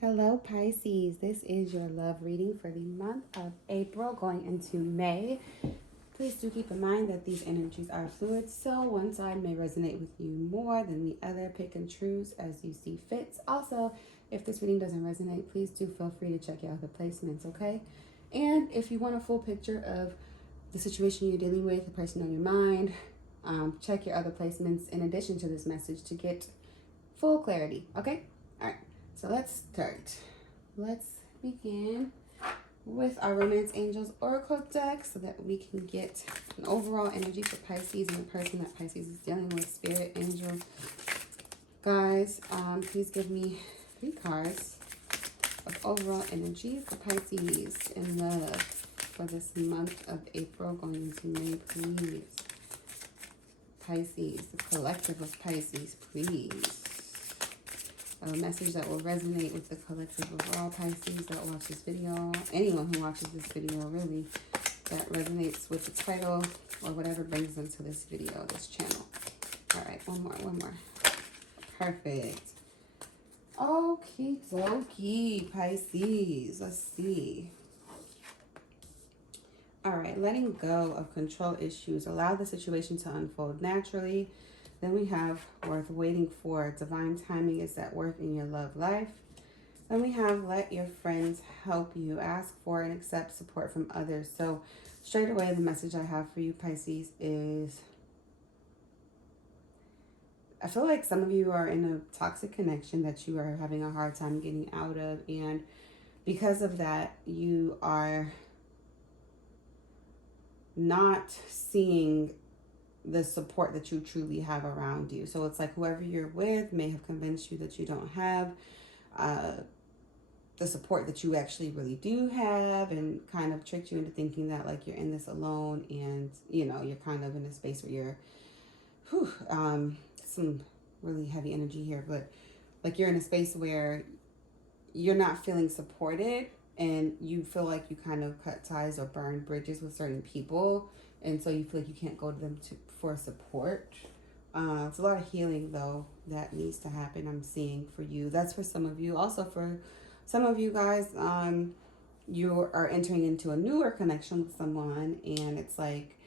Hello, Pisces. This is your love reading for the month of April going into May. Please do keep in mind that these energies are fluid, so one side may resonate with you more than the other. Pick and choose as you see fit. Also, if this reading doesn't resonate, please do feel free to check out the placements, okay? And if you want a full picture of the situation you're dealing with, the person on your mind, check your other placements in addition to this message to get full clarity, okay? All right. So let's start. Let's begin with our Romance Angels Oracle deck so that we can get an overall energy for Pisces and the person that Pisces is dealing with. Spirit, angel, guys, please give me 3 cards of overall energy for Pisces in love for this month of April going into May, please. Pisces, the collective of Pisces, please. A message that will resonate with the collective of all Pisces that watch this video. Anyone who watches this video, really, that resonates with the title or whatever brings them to this video, this channel. All right, one more. Perfect. Okie dokie, Pisces. Let's see. All right, letting go of control issues. Allow the situation to unfold naturally. Then we have worth waiting for. Divine timing is at work in your love life. Then we have let your friends help you. Ask for and accept support from others. So straight away, the message I have for you, Pisces, is I feel like some of you are in a toxic connection that you are having a hard time getting out of. And because of that, you are not seeing the support that you truly have around you. So it's like whoever you're with may have convinced you that you don't have the support that you actually really do have, and kind of tricked you into thinking that like you're in this alone, and you know you're kind of in a space where you're some really heavy energy here, but like you're in a space where you're not feeling supported, and you feel like you kind of cut ties or burn bridges with certain people, and so you feel like you can't go to them for support. It's a lot of healing, though, that needs to happen, I'm seeing, for you. That's for some of you. Also, for some of you guys, you are entering into a newer connection with someone, and it's like,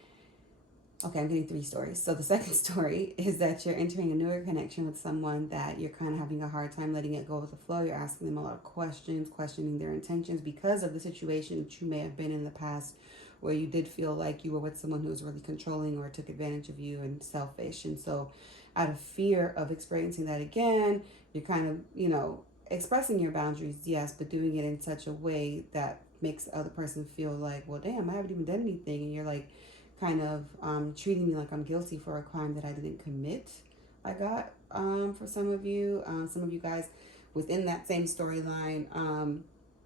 okay, I'm getting 3 stories. So the second story is that you're entering a newer connection with someone that you're kind of having a hard time letting it go with the flow. You're asking them a lot of questions, questioning their intentions because of the situation that you may have been in the past, where you did feel like you were with someone who was really controlling or took advantage of you and selfish. And so out of fear of experiencing that again, you're kind of, you know, expressing your boundaries, yes, but doing it in such a way that makes the other person feel like, well, damn, I haven't even done anything. And you're like, kind of treating me like I'm guilty for a crime that I didn't commit. I got for some of you guys within that same storyline,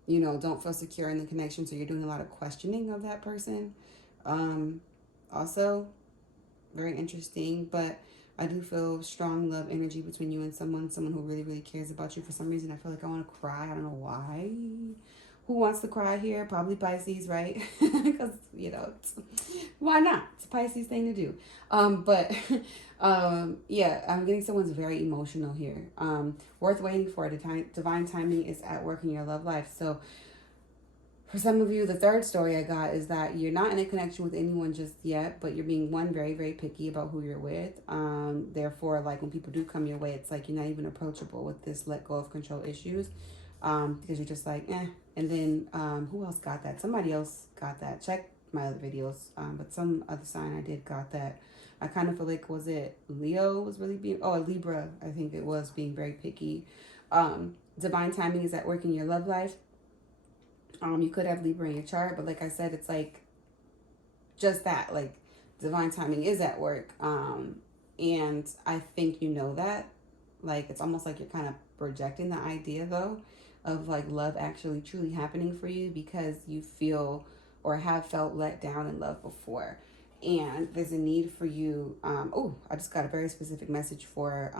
you know, don't feel secure in the connection, so you're doing a lot of questioning of that person. Also, very interesting, but I do feel strong love energy between you and someone who really, really cares about you. For some reason, I feel like I want to cry. I don't know why. Who wants to cry here? Probably Pisces, right? Because, you know, why not? It's a Pisces thing to do. Yeah, I'm getting someone's very emotional here. Worth waiting for. Divine timing is at work in your love life. So for some of you, the third story I got is that you're not in a connection with anyone just yet, but you're being, one, very, very picky about who you're with. Therefore, like when people do come your way, it's like you're not even approachable with this let go of control issues, because you're just like, eh. And then who else got that? Somebody else got that. Check my other videos. But some other sign I did got that. I kind of feel like, was it Leo was really being, oh, Libra, I think it was, being very picky. Divine timing is at work in your love life. You could have Libra in your chart, but like I said, it's like just that, like divine timing is at work. And I think you know that. Like it's almost like you're kind of projecting the idea though of like love actually truly happening for you, because you feel or have felt let down in love before. And there's a need for you. Oh, I just got a very specific message for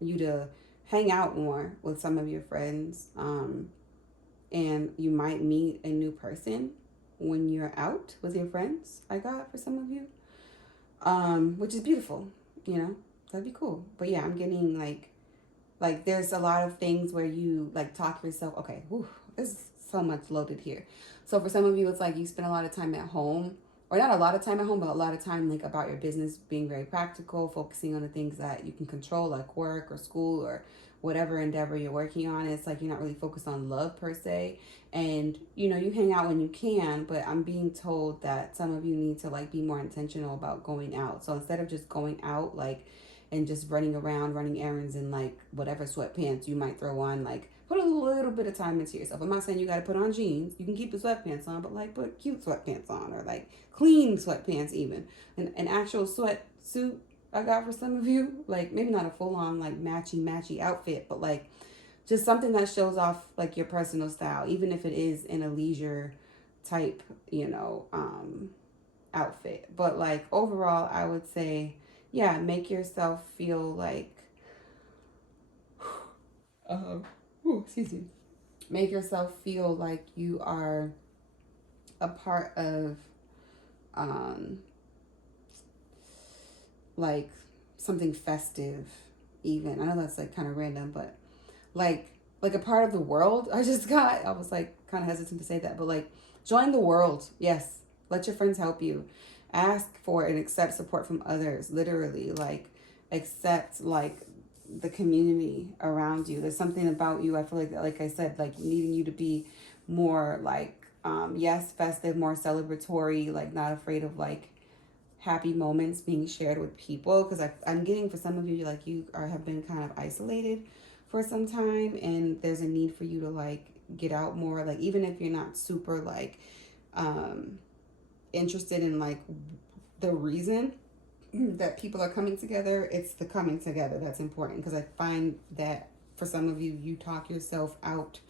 you to hang out more with some of your friends. And you might meet a new person when you're out with your friends, I got for some of you, which is beautiful, you know, that'd be cool. But yeah, I'm getting like Like there's a lot of things where you like talk yourself, okay, whew, there's so much loaded here. So for some of you, it's like you spend a lot of time at home, or not a lot of time at home, but a lot of time like about your business, being very practical, focusing on the things that you can control, like work or school or whatever endeavor you're working on. It's like you're not really focused on love per se. And you know, you hang out when you can, but I'm being told that some of you need to like be more intentional about going out. So instead of just going out like and just running around, running errands in like whatever sweatpants you might throw on, like put a little bit of time into yourself. I'm not saying you got to put on jeans. You can keep the sweatpants on, but like put cute sweatpants on, or like clean sweatpants even. An actual sweatsuit I got for some of you. Like maybe not a full on like matchy outfit, but like just something that shows off like your personal style, even if it is in a leisure type, outfit. But like overall, I would say, yeah, make yourself feel like, excuse me, make yourself feel like you are a part of, like something festive. Even I know that's like kind of random, but like a part of the world. I was like kind of hesitant to say that, but like join the world. Yes, let your friends help you. Ask for and accept support from others. Literally, like accept like the community around you. There's something about you. I feel like I said, like needing you to be more like yes, festive, more celebratory, like not afraid of like happy moments being shared with people, because I'm getting for some of you like have been kind of isolated for some time, and there's a need for you to like get out more, like even if you're not super like interested in like the reason that people are coming together. It's the coming together that's important, because I find that for some of you, you talk yourself out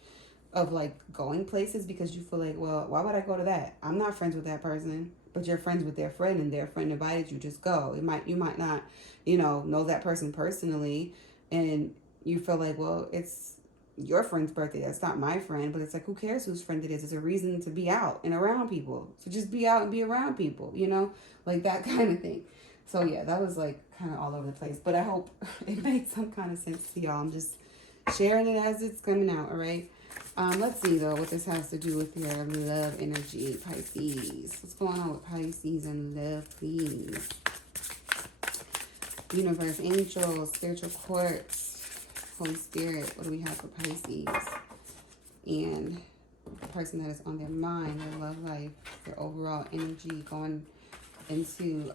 of like going places because you feel like, well, why would I go to that? I'm not friends with that person. But you're friends with their friend, and their friend invited you. Just go. You might not, know that person personally, and you feel like, well, it's your friend's birthday. That's not my friend. But it's like, who cares whose friend it is? It's a reason to be out and around people. So just be out and be around people. Like that kind of thing. So yeah, that was like kind of all over the place. But I hope it made some kind of sense to y'all. I'm just sharing it as it's coming out. All right. Let's see, though, what this has to do with your love energy, Pisces. What's going on with Pisces and love, please? Universe, angels, spiritual quartz, Holy Spirit. What do we have for Pisces? And the person that is on their mind, their love life, their overall energy going into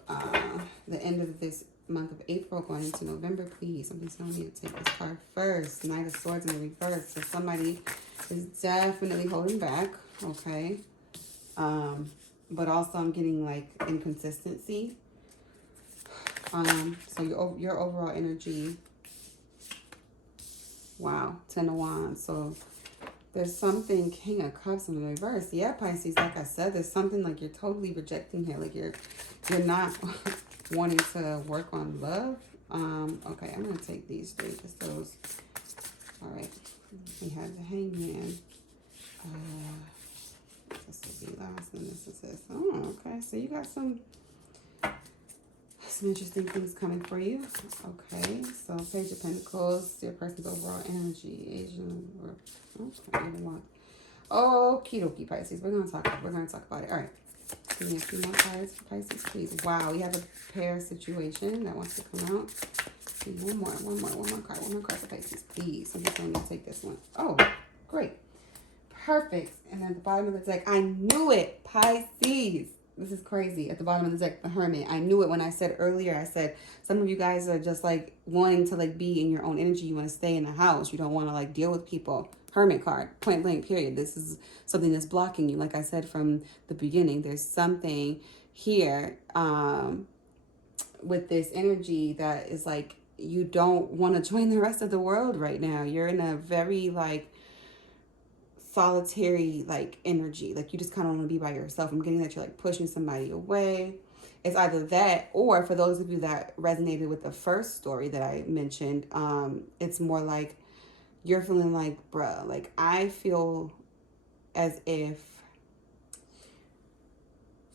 the end of this month of April, going into November, please. Somebody's telling me to take this card first. Knight of Swords in the reverse. So somebody is definitely holding back, okay? But also I'm getting like inconsistency. So your overall energy. Wow, 10 of Wands. So there's something, King of Cups in the reverse. Yeah, Pisces, like I said, there's something like you're totally rejecting here. Like you're not wanting to work on love. Okay, I'm gonna take these three, just those. All right, we have the Hangman. This will be last, and this is this. Oh, okay. So you got some interesting things coming for you. Okay, so Page of Pentacles, your person's overall energy, Asian, or okay, either one. Okie dokie, Pisces. We're gonna talk about it. All right. Give me a few more cards for Pisces, please. Wow, we have a pair situation that wants to come out. One more card for Pisces, please. I'm just going to take this one. Oh, great. Perfect. And then at the bottom of the deck, I knew it, Pisces. This is crazy. At the bottom of the deck, the Hermit. I knew it when I said earlier, I said, some of you guys are just like wanting to like be in your own energy. You want to stay in the house. You don't want to like deal with people. Hermit card, point blank, period. This is something that's blocking you. Like I said from the beginning, there's something here with this energy that is like, you don't want to join the rest of the world right now. You're in a very like solitary like energy. Like you just kind of want to be by yourself. I'm getting that you're like pushing somebody away. It's either that, or for those of you that resonated with the first story that I mentioned, it's more like you're feeling like, bruh, like I feel as if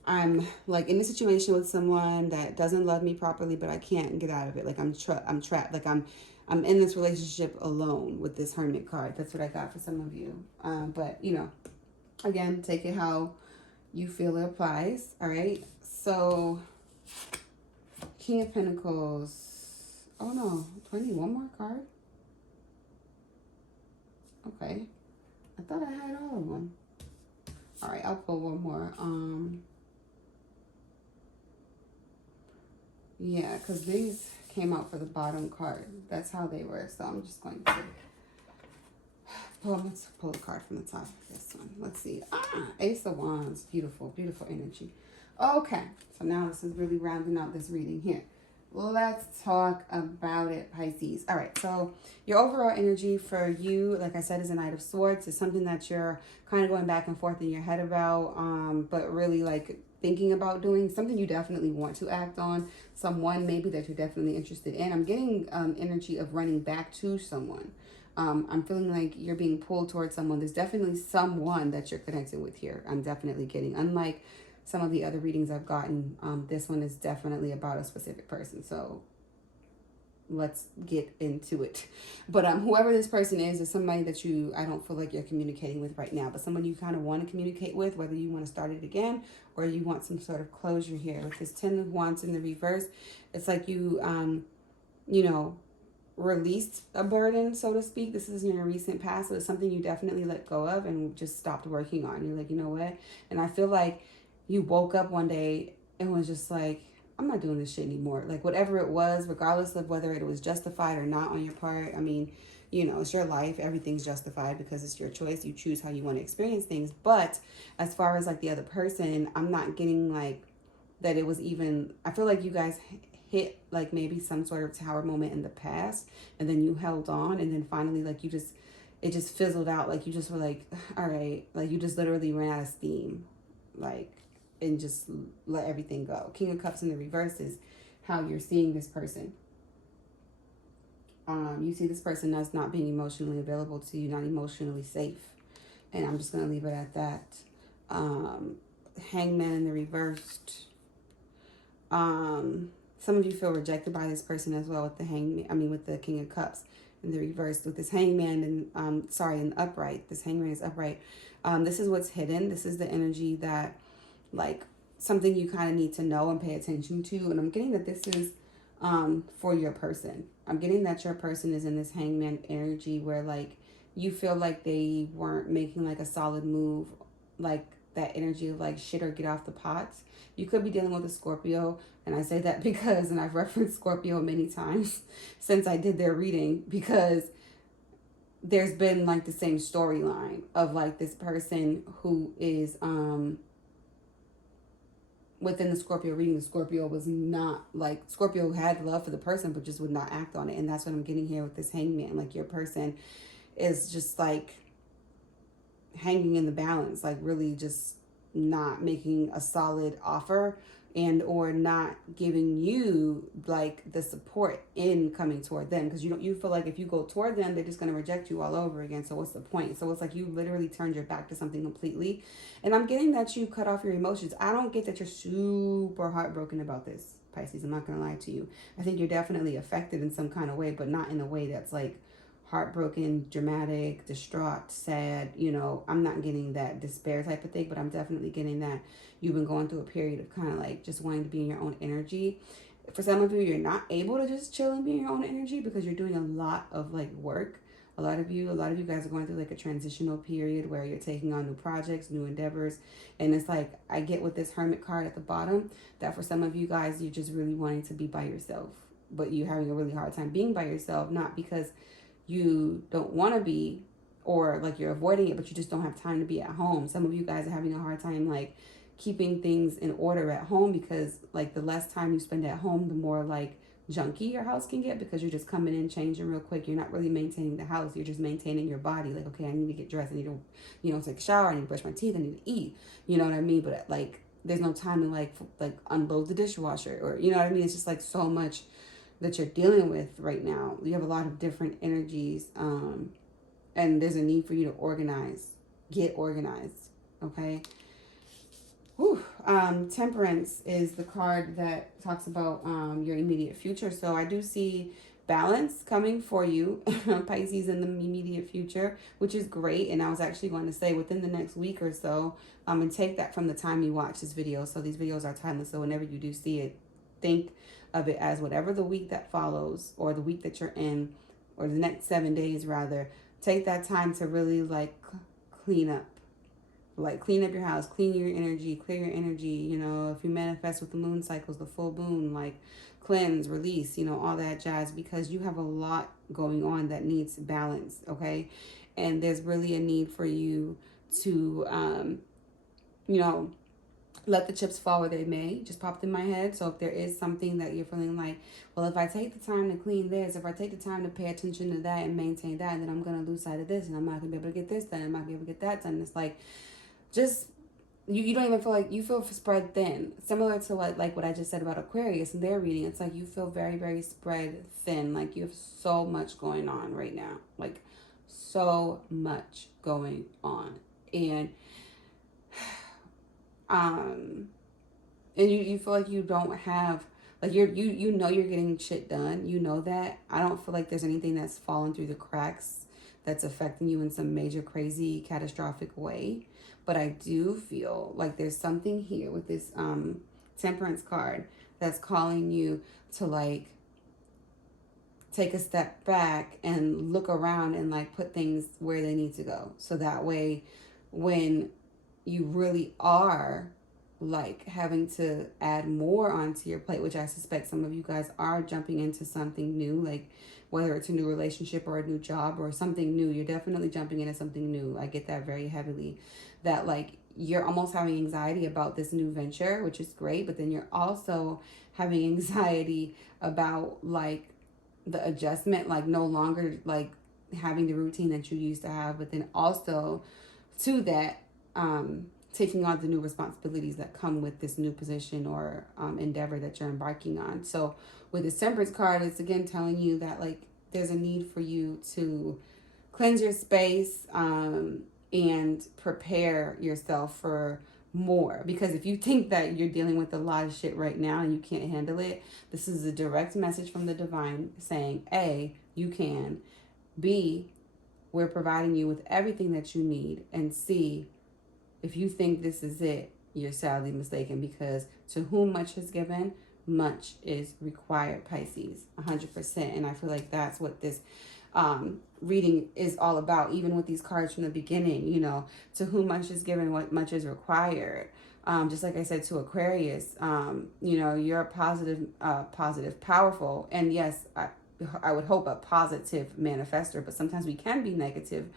I'm like in a situation with someone that doesn't love me properly, but I can't get out of it. Like I'm trapped. Like I'm I'm in this relationship alone with this Hermit card. That's what I got for some of you. But, you know, again, take it how you feel it applies. All right. So, King of Pentacles. Oh, no. Do I need one more card? Okay. I thought I had all of them. All right. I'll pull one more. Yeah, because these came out for the bottom card. That's how they were. So I'm just going to let's pull a card from the top of this one. Let's see. Ace of Wands. Beautiful, beautiful energy. Okay, so now this is really rounding out this reading here. Let's talk about it, Pisces. All right, so your overall energy for you, like I said, is a Knight of Swords. It's something that you're kind of going back and forth in your head about, but really like thinking about doing, something you definitely want to act on, someone maybe that you're definitely interested in. I'm getting energy of running back to someone. I'm feeling like you're being pulled towards someone. There's definitely someone that you're connected with here. I'm definitely getting, unlike some of the other readings I've gotten, this one is definitely about a specific person. So let's get into it. But whoever this person is somebody that I don't feel like you're communicating with right now, but someone you kind of want to communicate with, whether you want to start it again or you want some sort of closure here. With this 10 of Wands in the reverse, it's like you, you know, released a burden, so to speak. This is in your recent past, so it's something you definitely let go of and just stopped working on. You're like, you know what? And I feel like you woke up one day and was just like, I'm not doing this shit anymore. Like whatever it was, regardless of whether it was justified or not on your part. I mean, you know, it's your life. Everything's justified because it's your choice. You choose how you want to experience things. But as far as like the other person, I'm not getting like that it was even, I feel like you guys hit like maybe some sort of tower moment in the past and then you held on and then finally like it just fizzled out. Like you just were like, all right, like you just literally ran out of steam, like, and just let everything go. King of Cups in the reverse is how you're seeing this person. You see this person as not being emotionally available to you, not emotionally safe. And I'm just going to leave it at that. Hangman in the reversed. Some of you feel rejected by this person as well with the hangman. With the King of Cups in the reverse. With this hangman and in upright. This hangman is upright. This is what's hidden. This is the energy that like something you kind of need to know and pay attention to. And I'm getting that this is for your person. I'm getting that your person is in this hangman energy where like you feel like they weren't making like a solid move, like that energy of like shit or get off the pots. You could be dealing with a Scorpio, and I say that because, and I've referenced Scorpio many times since I did their reading, because there's been like the same storyline of like this person who is within the Scorpio reading. The Scorpio was not like, Scorpio had love for the person but just would not act on it. And that's what I'm getting here with this hangman. Like your person is just like hanging in the balance, like really just not making a solid offer and or not giving you like the support in coming toward them, because you feel like if you go toward them they're just going to reject you all over again. So what's the point? So it's like you literally turned your back to something completely. And I'm getting that you cut off your emotions. I don't get that you're super heartbroken about this, Pisces. I'm not going to lie to you. I think you're definitely affected in some kind of way, but not in a way that's like heartbroken, dramatic, distraught, sad. You know, I'm not getting that despair type of thing, but I'm definitely getting that you've been going through a period of kind of like just wanting to be in your own energy. For some of you, you're not able to just chill and be in your own energy because you're doing a lot of like work. A lot of you guys are going through like a transitional period where you're taking on new projects, new endeavors. And it's like, I get with this Hermit card at the bottom that for some of you guys, you're just really wanting to be by yourself, but you're having a really hard time being by yourself, not because you don't want to be or like you're avoiding it, but you just don't have time to be at home. Some of you guys are having a hard time like keeping things in order at home because like the less time you spend at home, the more like junky your house can get, because you're just coming in, changing real quick. You're not really maintaining the house. You're just maintaining your body. Like, okay, I need to get dressed. I need to, take a shower. I need to brush my teeth. I need to eat. You know what I mean? But like, there's no time to like unload the dishwasher, or, you know what I mean? It's just like so much that you're dealing with right now. You have a lot of different energies, and there's a need for you to get organized, okay? Whew. Temperance is the card that talks about your immediate future. So I do see balance coming for you, Pisces, in the immediate future, which is great. And I was actually going to say within the next week or so, and take that from the time you watch this video. So these videos are timeless. So whenever you do see it, think of it as whatever the week that follows, or the week that you're in, or the next 7 days rather. Take that time to really like clean up. Like clean up your house, clean your energy, clear your energy. You know, if you manifest with the moon cycles, the full moon, like cleanse, release, you know, all that jazz, because you have a lot going on that needs balance, okay? And there's really a need for you to, you know, let the chips fall where they may. Just popped in my head. So if there is something that you're feeling like, well, if I take the time to clean this, if I take the time to pay attention to that and maintain that, then I'm going to lose sight of this, and I'm not going to be able to get this done, I'm not going to be able to get that done. It's like, just, you don't even feel like, you feel spread thin. Similar to what I just said about Aquarius and their reading. It's like you feel very, very spread thin. Like you have so much going on right now. Like so much going on. And you feel like you don't have, like you know you're getting shit done. You know that. I don't feel like there's anything that's fallen through the cracks that's affecting you in some major, crazy, catastrophic way. But I do feel like there's something here with this Temperance card that's calling you to like take a step back and look around and like put things where they need to go. So that way, when you really are like having to add more onto your plate, which I suspect some of you guys are jumping into something new, like whether it's a new relationship or a new job or something new, you're definitely jumping into something new. I get that very heavily, that like you're almost having anxiety about this new venture, which is great, but then you're also having anxiety about like the adjustment, like no longer like having the routine that you used to have, but then also to that, taking on the new responsibilities that come with this new position or endeavor that you're embarking on. So with the Temperance card, it's again telling you that like there's a need for you to cleanse your space and prepare yourself for more. Because if you think that you're dealing with a lot of shit right now and you can't handle it, this is a direct message from the divine saying, A, you can. B, we're providing you with everything that you need. And C, if you think this is it, you're sadly mistaken, because to whom much is given, much is required, Pisces, 100%. And I feel like that's what this reading is all about, even with these cards from the beginning, you know, to whom much is given, what much is required. Just like I said to Aquarius, you know, you're a positive, powerful, and yes, I would hope a positive manifester, but sometimes we can be negative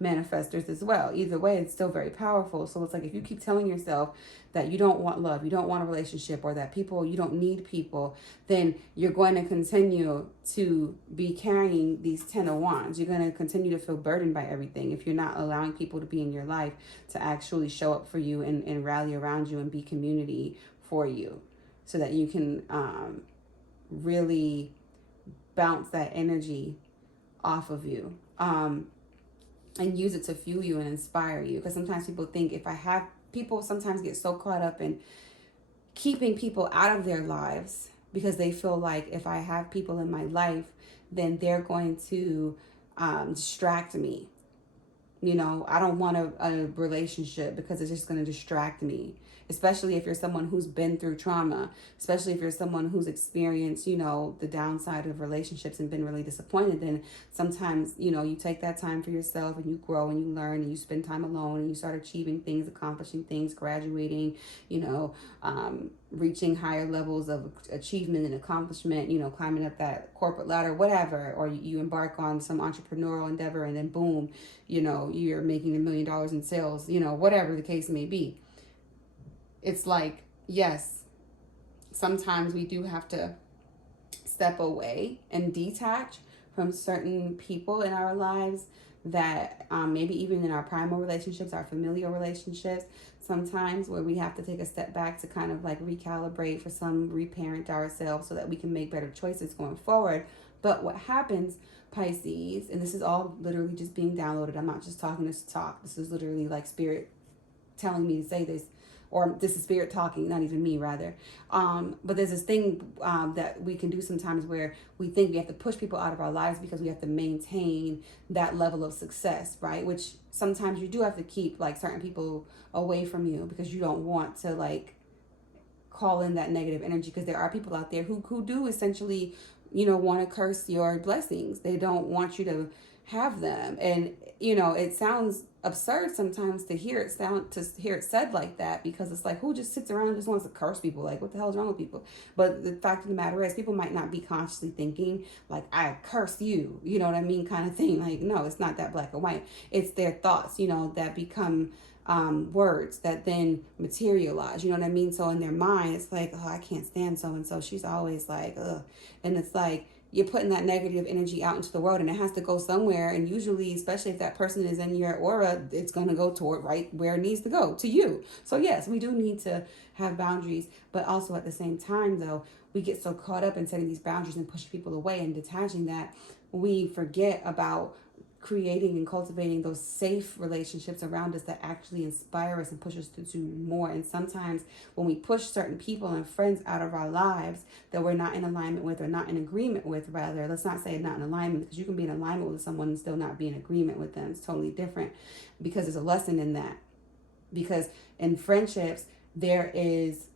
manifestors as well. Either way, it's still very powerful. So it's like if you keep telling yourself that you don't want love, you don't want a relationship, or that people, you don't need people, then you're going to continue to be carrying these 10 of Wands. You're going to continue to feel burdened by everything if you're not allowing people to be in your life to actually show up for you and rally around you and be community for you, so that you can really bounce that energy off of you and use it to fuel you and inspire you. Because sometimes people think, if I have people, sometimes get so caught up in keeping people out of their lives because they feel like if I have people in my life, then they're going to distract me. You know, I don't want a relationship because it's just going to distract me. Especially if you're someone who's been through trauma, especially if you're someone who's experienced, you know, the downside of relationships and been really disappointed, then sometimes, you know, you take that time for yourself and you grow and you learn and you spend time alone and you start achieving things, accomplishing things, graduating, you know, reaching higher levels of achievement and accomplishment, you know, climbing up that corporate ladder, whatever, or you embark on some entrepreneurial endeavor and then boom, you know, you're making $1 million in sales, you know, whatever the case may be. It's like, yes, sometimes we do have to step away and detach from certain people in our lives that maybe even in our primal relationships, our familial relationships, sometimes where we have to take a step back to kind of like recalibrate, for some reparent ourselves so that we can make better choices going forward. But what happens, Pisces, and this is all literally just being downloaded. I'm not just talking this talk. This is literally like spirit telling me to say this. or this is spirit talking, not even me, rather. But there's this thing that we can do sometimes where we think we have to push people out of our lives because we have to maintain that level of success, right? Which sometimes you do have to keep like certain people away from you because you don't want to like call in that negative energy, because there are people out there who do essentially, want to curse your blessings. They don't want you to have them. And, it sounds absurd sometimes to hear it said like that, because it's like, who just sits around and just wants to curse people? Like, what the hell is wrong with people? But the fact of the matter is, people might not be consciously thinking like, I curse you, you know what I mean, kind of thing. Like, no, it's not that black and white. It's their thoughts, that become words that then materialize, you know what I mean? So in their mind, it's like, oh, I can't stand so and so. She's always like, ugh. And it's like, you're putting that negative energy out into the world, and it has to go somewhere. And usually, especially if that person is in your aura, it's going to go toward right where it needs to go, to you. So yes, we do need to have boundaries, but also at the same time, though, we get so caught up in setting these boundaries and pushing people away and detaching that we forget about creating and cultivating those safe relationships around us that actually inspire us and push us to do more. And sometimes when we push certain people and friends out of our lives that we're not in alignment with, or not in agreement with, rather, let's not say not in alignment, because you can be in alignment with someone and still not be in agreement with them. It's totally different, because there's a lesson in that. Because in friendships, there is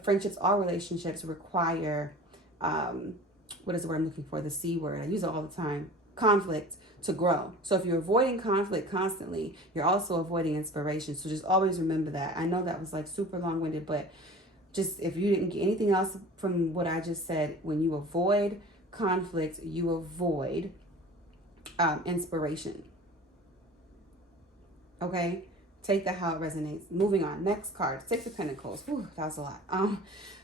friendships or relationships require what is the word I'm looking for? The C word. I use it all the time. Conflict to grow. So if you're avoiding conflict constantly, you're also avoiding inspiration. So just always remember that. I know that was like super long-winded, but just if you didn't get anything else from what I just said, when you avoid conflict, you avoid inspiration. Okay? Take that how it resonates. Moving on. Next card. 6 of Pentacles. Whew, that was a lot.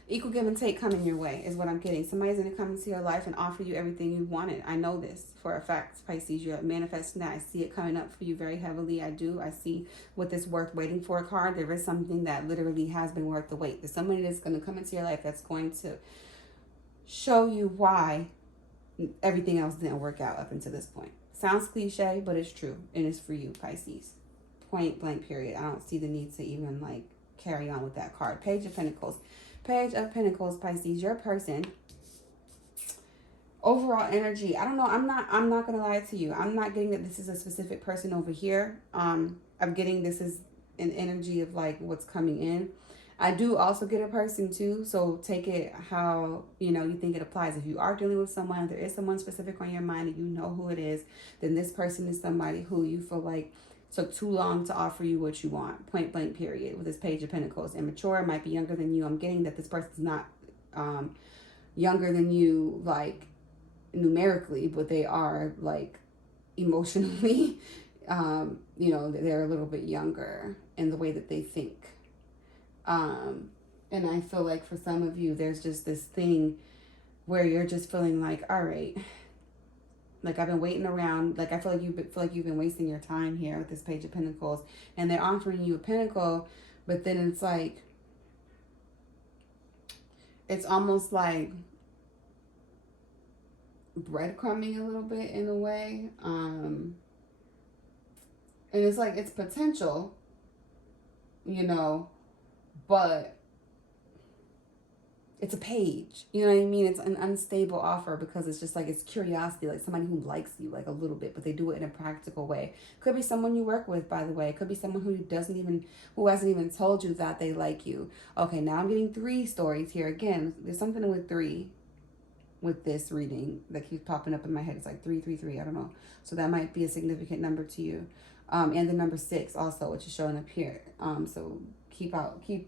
Equal give and take coming your way is what I'm getting. Somebody's going to come into your life and offer you everything you wanted. I know this for a fact, Pisces. You're manifesting that. I see it coming up for you very heavily. I do. I see with this worth waiting for a card. There is something that literally has been worth the wait. There's somebody that's going to come into your life that's going to show you why everything else didn't work out up until this point. Sounds cliche, but it's true. And it's for you, Pisces. Point blank period. I don't see the need to even like carry on with that card. Page of Pentacles. Page of Pentacles, Pisces, your person. Overall energy, I don't know. I'm not gonna lie to you. I'm not getting that this is a specific person over here. I'm getting this is an energy of like what's coming in. I do also get a person too, so take it how you think it applies. If you are dealing with someone, if there is someone specific on your mind and you know who it is, then this person is somebody who you feel like took too long to offer you what you want. Point blank period. With this Page of Pentacles. Immature, might be younger than you. I'm getting that this person's not younger than you like numerically, but they are like emotionally they're a little bit younger in the way that they think. And I feel like for some of you, there's just this thing where you're just feeling like, all right, like I've been waiting around. Like I feel like you've been wasting your time here with this Page of Pentacles, and they're offering you a pentacle, but then it's like, it's almost like breadcrumbing a little bit in a way. And it's like, it's potential, but it's a page, you know what I mean? It's an unstable offer because it's just like, it's curiosity, like somebody who likes you like a little bit, but they do it in a practical way. Could be someone you work with, by the way. It could be someone who hasn't even told you that they like you. Okay, now I'm getting 3 stories here. Again, there's something with 3 with this reading that keeps popping up in my head. It's like 333, I don't know. So that might be a significant number to you. And the number 6 also, which is showing up here. So keep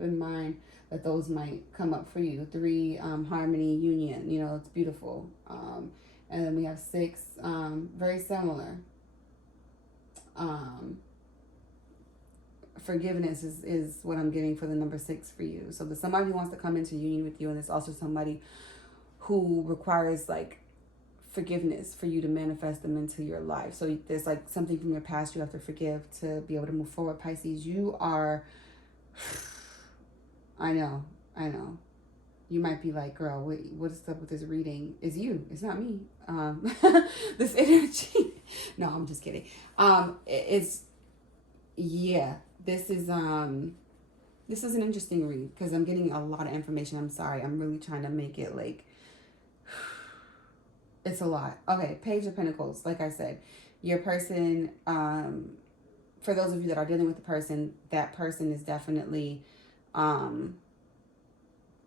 in mind that those might come up for you. 3, harmony, union, it's beautiful. And then we have 6, very similar. Forgiveness is what I'm getting for the number 6 for you. So there's somebody who wants to come into union with you, and there's also somebody who requires like forgiveness for you to manifest them into your life. So there's like something from your past you have to forgive to be able to move forward, Pisces. You are, I know. You might be like, girl, what is up with this reading? It's you. It's not me. This energy. No, I'm just kidding. This is, This is an interesting read because I'm getting a lot of information. I'm sorry. I'm really trying to make it like, it's a lot. Okay, Page of Pentacles. Like I said, your person, for those of you that are dealing with the person, that person is definitely, you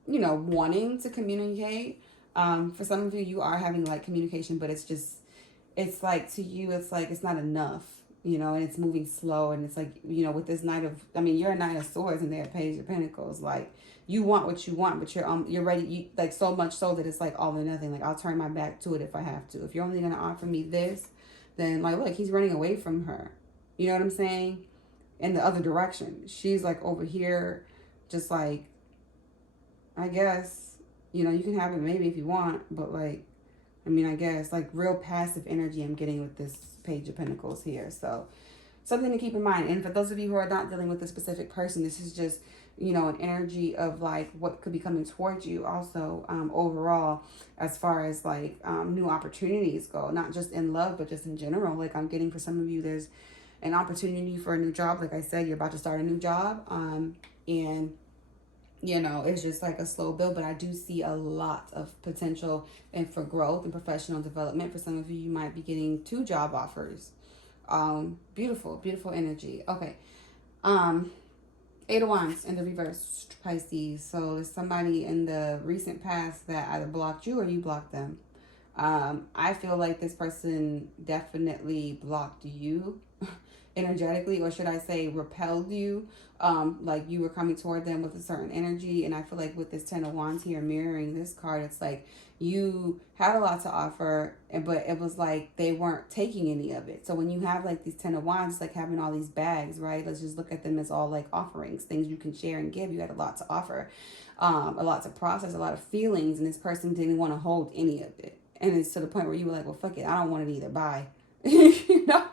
know, wanting to communicate. For some of you, you are having like communication, but it's just, it's like to you, it's like it's not enough, you know, and it's moving slow. And it's like, you know, with this Knight of, I mean, you're a Knight of Swords and they're a Page of Pentacles. Like, you want what you want, but you're ready. You like so much so that it's like all or nothing. Like, I'll turn my back to it if I have to. If you're only gonna offer me this, then like, look, he's running away from her. You know what I'm saying? In the other direction. She's like over here, just like, I guess, you know, you can have it maybe if you want, but like, I mean, I guess like real passive energy I'm getting with this Page of Pentacles here. So something to keep in mind. And for those of you who are not dealing with a specific person, this is just, you know, an energy of like what could be coming towards you also, overall, as far as like new opportunities go, not just in love, but just in general. Like, I'm getting for some of you, there's an opportunity for a new job. Like I said, you're about to start a new job. And you know, it's just like a slow build, but I do see a lot of potential and for growth and professional development. For some of you, you might be getting 2 job offers. Beautiful, beautiful energy. Okay. 8 of Wands in the reverse, Pisces. So there's somebody in the recent past that either blocked you or you blocked them. I feel like this person definitely blocked you energetically, or should I say repelled you. Like you were coming toward them with a certain energy. And I feel like with this 10 of Wands here mirroring this card, it's like you had a lot to offer, but it was like they weren't taking any of it. So when you have like these 10 of Wands, it's like having all these bags, right? Let's just look at them as all like offerings, things you can share and give. You had a lot to offer, a lot to process, a lot of feelings, and this person didn't want to hold any of it. And it's to the point where you were like, well, fuck it, I don't want it either, bye. You know?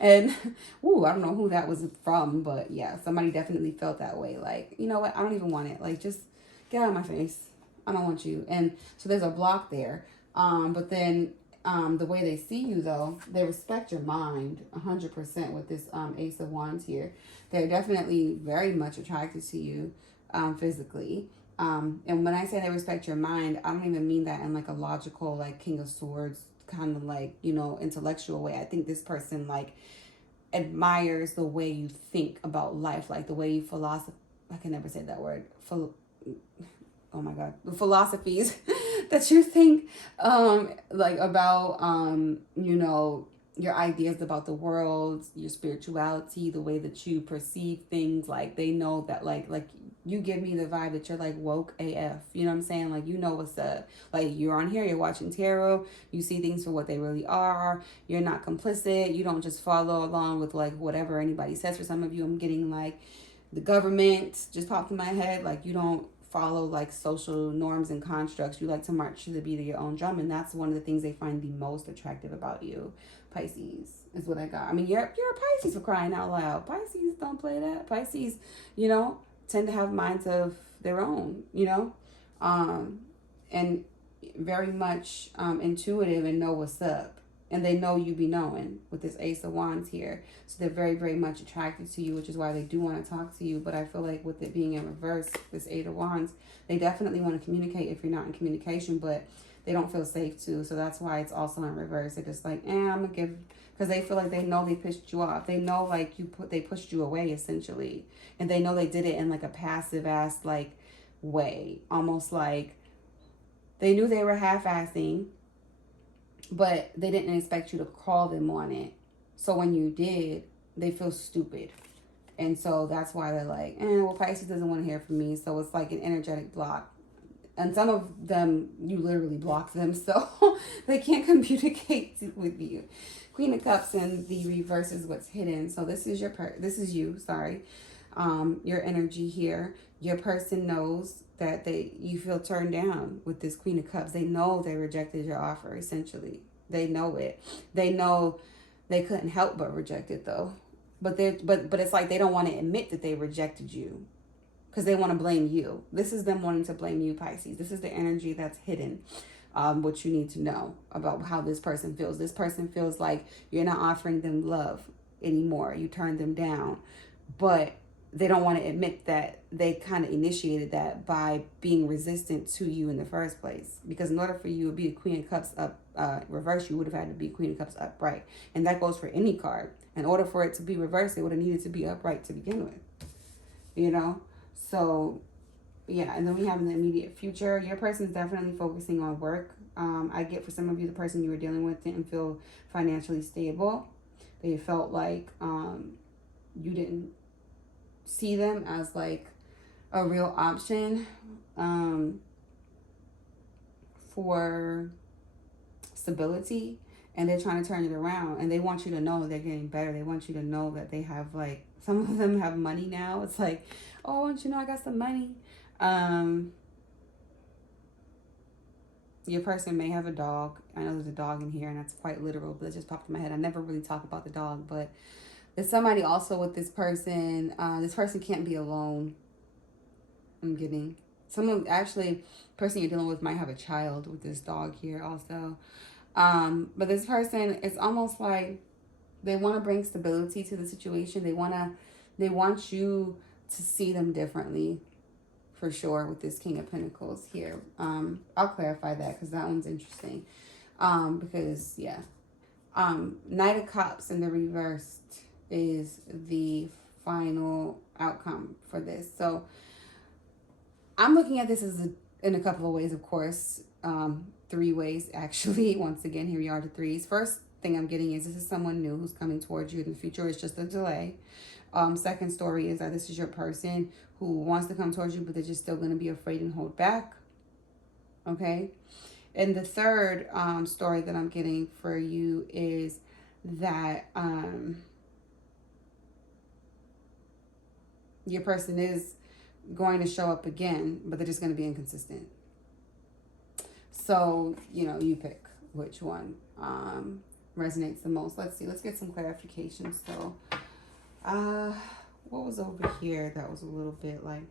And I don't know who that was from, but yeah, somebody definitely felt that way. Like, you know what, I don't even want it. Like, just get out of my face. I don't want you. And so there's a block there. But then the way they see you, though, they respect your mind 100% with this Ace of Wands here. They're definitely very much attracted to you physically. And when I say they respect your mind, I don't even mean that in like a logical, like King of Swords kind of like, you know, intellectual way. I think this person like admires the way you think about life, like the way you I can never say that word. Oh my God, the philosophies that you think, like about, you know, your ideas about the world, your spirituality, the way that you perceive things. Like they know that like you give me the vibe that you're like woke AF. You know what I'm saying? Like, you know what's up. Like, you're on here, you're watching tarot, you see things for what they really are. You're not complicit. You don't just follow along with like whatever anybody says. For some of you, I'm getting like the government just popped in my head. Like, you don't follow like social norms and constructs. You like to march to the beat of your own drum. And that's one of the things they find the most attractive about you. Pisces is what I got. I mean, you're a Pisces, for crying out loud. Pisces don't play that. Pisces, you know, tend to have minds of their own, you know, and very much intuitive and know what's up. And they know you be knowing with this Ace of Wands here. So they're very, very much attracted to you, which is why they do want to talk to you. But I feel like with it being in reverse, this Eight of Wands, they definitely want to communicate if you're not in communication, but they don't feel safe to. So that's why it's also in reverse. They're just like, I'm going to give, because they feel like they know they pissed you off. They know like they pushed you away essentially. And they know they did it in like a passive ass like way. Almost like they knew they were half-assing, but they didn't expect you to call them on it. So when you did, they feel stupid. And so that's why they're like, well, Pisces doesn't want to hear from me. So it's like an energetic block. And some of them, you literally block them. So they can't communicate with you. Queen of Cups in the reverse is what's hidden. So this is you, sorry. Your energy here. Your person knows that you feel turned down with this Queen of Cups. They know they rejected your offer, essentially. They know it. They know they couldn't help but reject it, though. But it's like they don't want to admit that they rejected you because they want to blame you. This is them wanting to blame you, Pisces. This is the energy that's hidden. What you need to know about how this person feels. This person feels like you're not offering them love anymore. You turned them down. But they don't want to admit that they kind of initiated that by being resistant to you in the first place. Because in order for you to be a Queen of Cups up reverse, you would have had to be Queen of Cups upright. And that goes for any card. In order for it to be reversed, it would have needed to be upright to begin with. You know? So, yeah. And then we have in the immediate future, your person's definitely focusing on work. I get for some of you, the person you were dealing with didn't feel financially stable. They felt like you didn't see them as like a real option for stability, and they're trying to turn it around, and they want you to know they're getting better. They want you to know that they have, like, some of them have money now. It's like, oh, don't you know I got some money? Your person may have a dog. I know there's a dog in here, and that's quite literal, but it just popped in my head. I never really talk about the dog, but there's somebody also with this person. This person can't be alone. I'm getting someone, actually, person you're dealing with might have a child with this dog here also. But this person, it's almost like they want to bring stability to the situation. They want you to see them differently, for sure, with this King of Pentacles here. I'll clarify that because that one's interesting. Because, yeah. Knight of Cups in the reversed is the final outcome for this. So I'm looking at this as in a couple of ways, of course. 3 ways, actually. Once again, here we are, the threes. First thing I'm getting is this is someone new who's coming towards you in the future. It's just a delay. Second story is that this is your person who wants to come towards you, but they're just still going to be afraid and hold back. Okay. And the third story that I'm getting for you is that your person is going to show up again, but they're just going to be inconsistent. So, you know, you pick which one resonates the most. Let's see. Let's get some clarification still. What was over here that was a little bit like,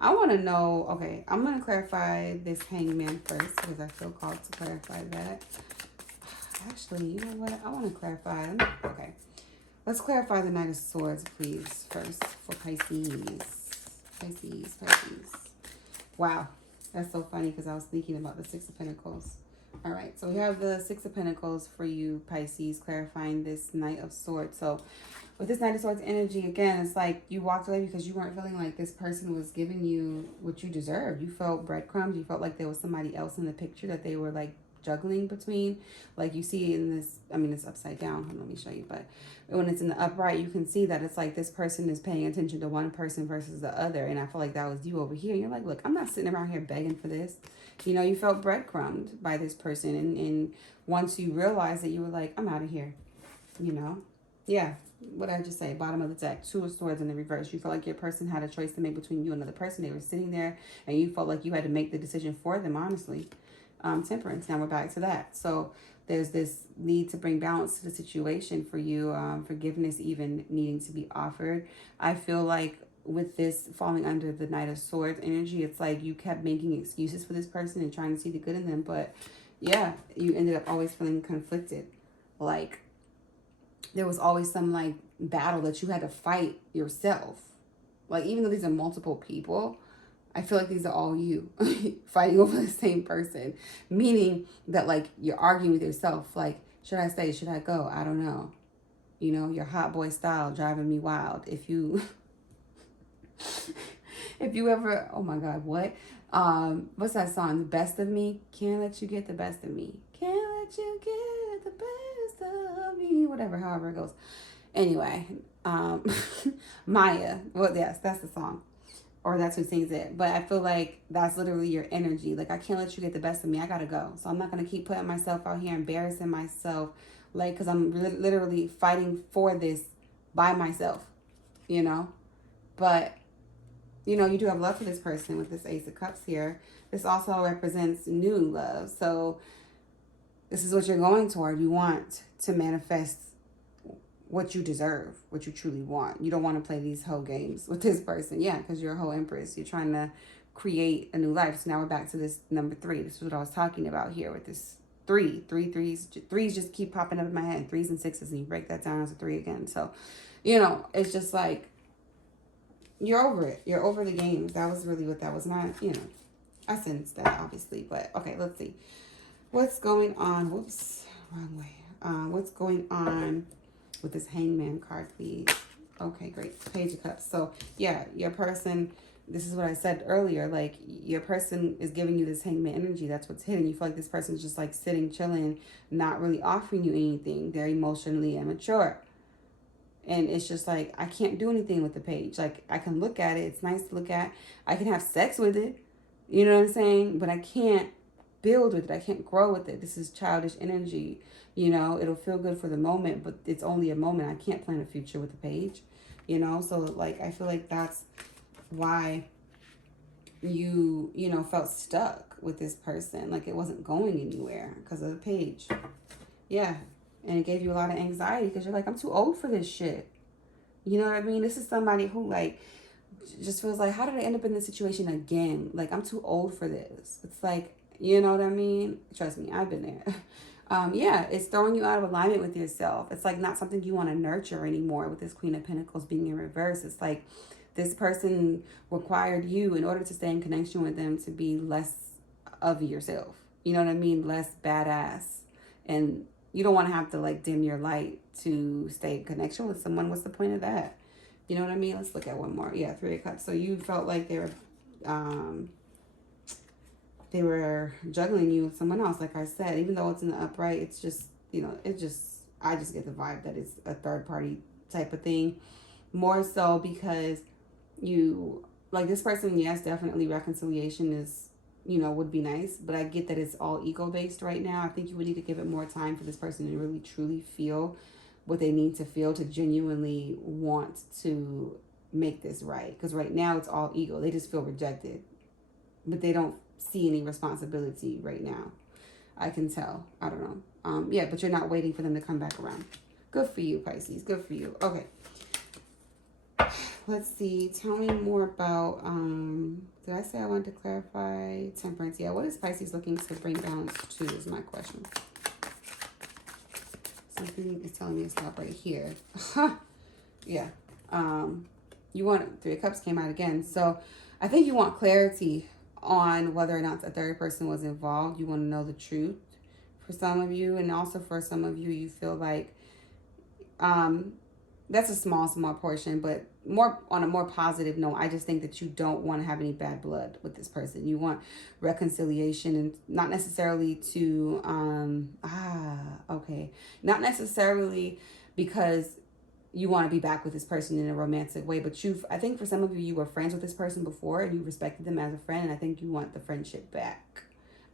I want to know. Okay, I'm going to clarify this Hangman first because I feel called to clarify that. Actually, you know what? I want to clarify. Okay. Let's clarify the Knight of Swords, please, first for Pisces. Pisces. Wow. That's so funny because I was thinking about the Six of Pentacles. All right. So we have the Six of Pentacles for you, Pisces, clarifying this Knight of Swords. So with this Knight of Swords energy, again, it's like you walked away because you weren't feeling like this person was giving you what you deserved. You felt breadcrumbs. You felt like there was somebody else in the picture that they were like juggling between. Like you see in this, I mean, it's upside down. Let me show you. But when it's in the upright, you can see that it's like this person is paying attention to one person versus the other. And I feel like that was you over here. You're like, look, I'm not sitting around here begging for this. You know, you felt breadcrumbed by this person. And once you realized that, you were like, I'm out of here. You know? Yeah. What did I just say? Bottom of the deck. 2 of Swords in the reverse. You felt like your person had a choice to make between you and another person. They were sitting there and you felt like you had to make the decision for them, honestly. Temperance. Now we're back to that. So there's this need to bring balance to the situation for you. Forgiveness even needing to be offered. I feel like with this falling under the Knight of Swords energy, it's like you kept making excuses for this person and trying to see the good in them. But yeah, you ended up always feeling conflicted. Like there was always some like battle that you had to fight yourself. Like even though these are multiple people, I feel like these are all you fighting over the same person. Meaning that like you're arguing with yourself. Like, should I stay? Should I go? I don't know. You know, your hot boy style driving me wild. If you ever, oh my God, what? What's that song? The Best of Me? Can't let you get the best of me. Can't let you get the best of me. Whatever, however it goes. Anyway, Maya. Well, yes, that's the song. Or that's who sings it. But I feel like that's literally your energy. Like, I can't let you get the best of me. I gotta go. So I'm not gonna keep putting myself out here, embarrassing myself. Like, because I'm literally fighting for this by myself, you know? But, you know, you do have love for this person with this Ace of Cups here. This also represents new love. So this is what you're going toward. You want to manifest what you deserve, what you truly want. You don't want to play these hoe games with this person. Yeah, because you're a hoe empress. You're trying to create a new life. So now we're back to this number 3. This is what I was talking about here with this 3. Threes just keep popping up in my head. 3s and 6s, and you break that down as a 3 again. So, you know, it's just like You're over it. You're over the games. That was really what that was. Not, you know, I sensed that, obviously. But, okay, let's see. What's going on? Whoops. Wrong way. What's going on with this Hangman card, please? Okay, great. Page of Cups. So, yeah, your person, this is what I said earlier. Like, your person is giving you this Hangman energy. That's what's hidden. You feel like this person's just, like, sitting, chilling, not really offering you anything. They're emotionally immature. And it's just like, I can't do anything with the page. Like, I can look at it. It's nice to look at. I can have sex with it. You know what I'm saying? But I can't build with it. I can't grow with it. This is childish energy. You know, it'll feel good for the moment, but it's only a moment. I can't plan a future with the page. You know, so, like, I feel like that's why you know, felt stuck with this person. Like, it wasn't going anywhere because of the page. Yeah. And it gave you a lot of anxiety because you're like, I'm too old for this shit. You know what I mean? This is somebody who, like, just feels like, how did I end up in this situation again? Like, I'm too old for this. It's like, you know what I mean? Trust me, I've been there. Yeah, it's throwing you out of alignment with yourself. It's like not something you want to nurture anymore with this Queen of Pentacles being in reverse. It's like this person required you, in order to stay in connection with them, to be less of yourself. You know what I mean? Less badass. And you don't want to have to, like, dim your light to stay in connection with someone. What's the point of that? You know what I mean? Let's look at one more. Yeah, Three of Cups. So you felt like they were juggling you with someone else. Like I said, even though it's in the upright, it's just, you know, I just get the vibe that it's a third party type of thing. More so because you, like, this person, yes, definitely reconciliation is, you know, would be nice, but I get that it's all ego based right now. I think you would need to give it more time for this person to really truly feel what they need to feel to genuinely want to make this right. Because right now it's all ego. They just feel rejected, but they don't see any responsibility right now. I can tell. I don't know. Yeah, but you're not waiting for them to come back around. Good for you, Pisces. Good for you. Okay. Let's see. Tell me more about, did I say I wanted to clarify temperance? Yeah, what is Pisces looking to bring balance to is my question. Something is telling me to stop right here. Yeah. You want, Three of Cups came out again. So I think you want clarity on whether or not the third person was involved. You want to know the truth for some of you. And also for some of you, you feel like, that's a small portion, but more on a more positive note, I just think that you don't want to have any bad blood with this person. You want reconciliation, and not necessarily to, not necessarily because you want to be back with this person in a romantic way, but I think for some of you, you were friends with this person before and you respected them as a friend, and I think you want the friendship back.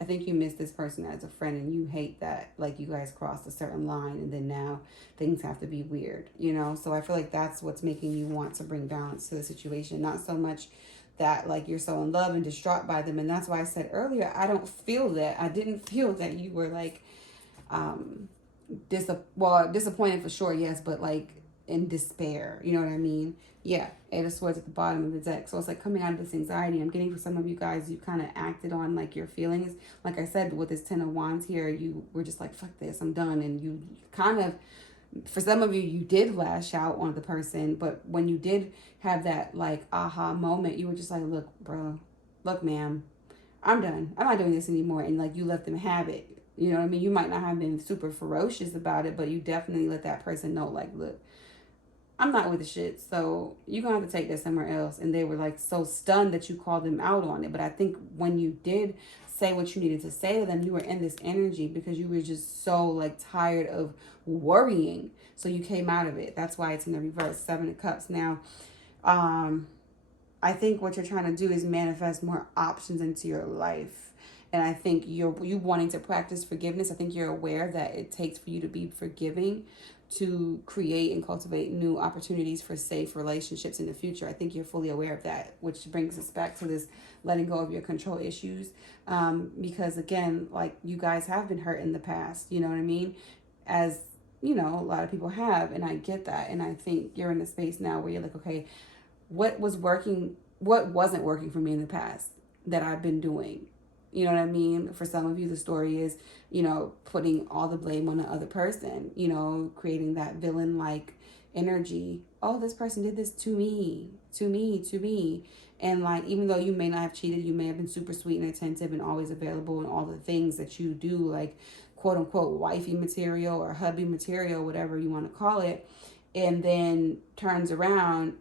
I think you miss this person as a friend and you hate that, like, you guys crossed a certain line and then now things have to be weird, you know? So I feel like that's what's making you want to bring balance to the situation. Not so much that, like, you're so in love and distraught by them. And that's why I said earlier, I don't feel that. I didn't feel that you were, like, disappointed for sure, yes, but, like, in despair. You know what I mean? Yeah, Eight of Swords at the bottom of the deck. So it's like coming out of this anxiety. I'm getting for some of you guys, you kind of acted on, like, your feelings. Like I said, with this Ten of Wands here, you were just like, fuck this, I'm done. And you kind of, for some of you, you did lash out on the person. But when you did have that, like, aha moment, you were just like, look, bro, look, ma'am, I'm done. I'm not doing this anymore. And, like, you let them have it. You know what I mean? You might not have been super ferocious about it, but you definitely let that person know, like, look, I'm not with the shit, so you're going to have to take that somewhere else. And they were, like, so stunned that you called them out on it. But I think when you did say what you needed to say to them, you were in this energy because you were just so, like, tired of worrying. So you came out of it. That's why it's in the reverse, Seven of Cups. Now, I think what you're trying to do is manifest more options into your life. And I think you wanting to practice forgiveness. I think you're aware that it takes for you to be forgiving to create and cultivate new opportunities for safe relationships in the future. I think you're fully aware of that, which brings us back to this letting go of your control issues. Because again, like, you guys have been hurt in the past, you know what I mean? As, you know, a lot of people have, and I get that. And I think you're in a space now where you're like, okay, what wasn't working for me in the past that I've been doing? You know what I mean? For some of you, the story is, you know, putting all the blame on the other person, you know, creating that villain-like energy oh, this person did this to me, to me, to me. And like, even though you may not have cheated, you may have been super sweet and attentive and always available and all the things that you do, like quote unquote wifey material or hubby material, whatever you want to call it, and then turns around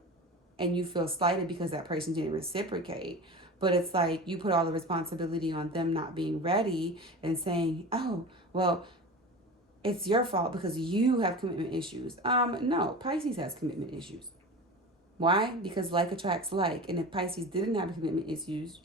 and you feel slighted because that person didn't reciprocate. But it's like you put all the responsibility on them not being ready and saying, oh, well, it's your fault because you have commitment issues. No, Pisces has commitment issues. Why? Because like attracts like. And if Pisces didn't have commitment issues,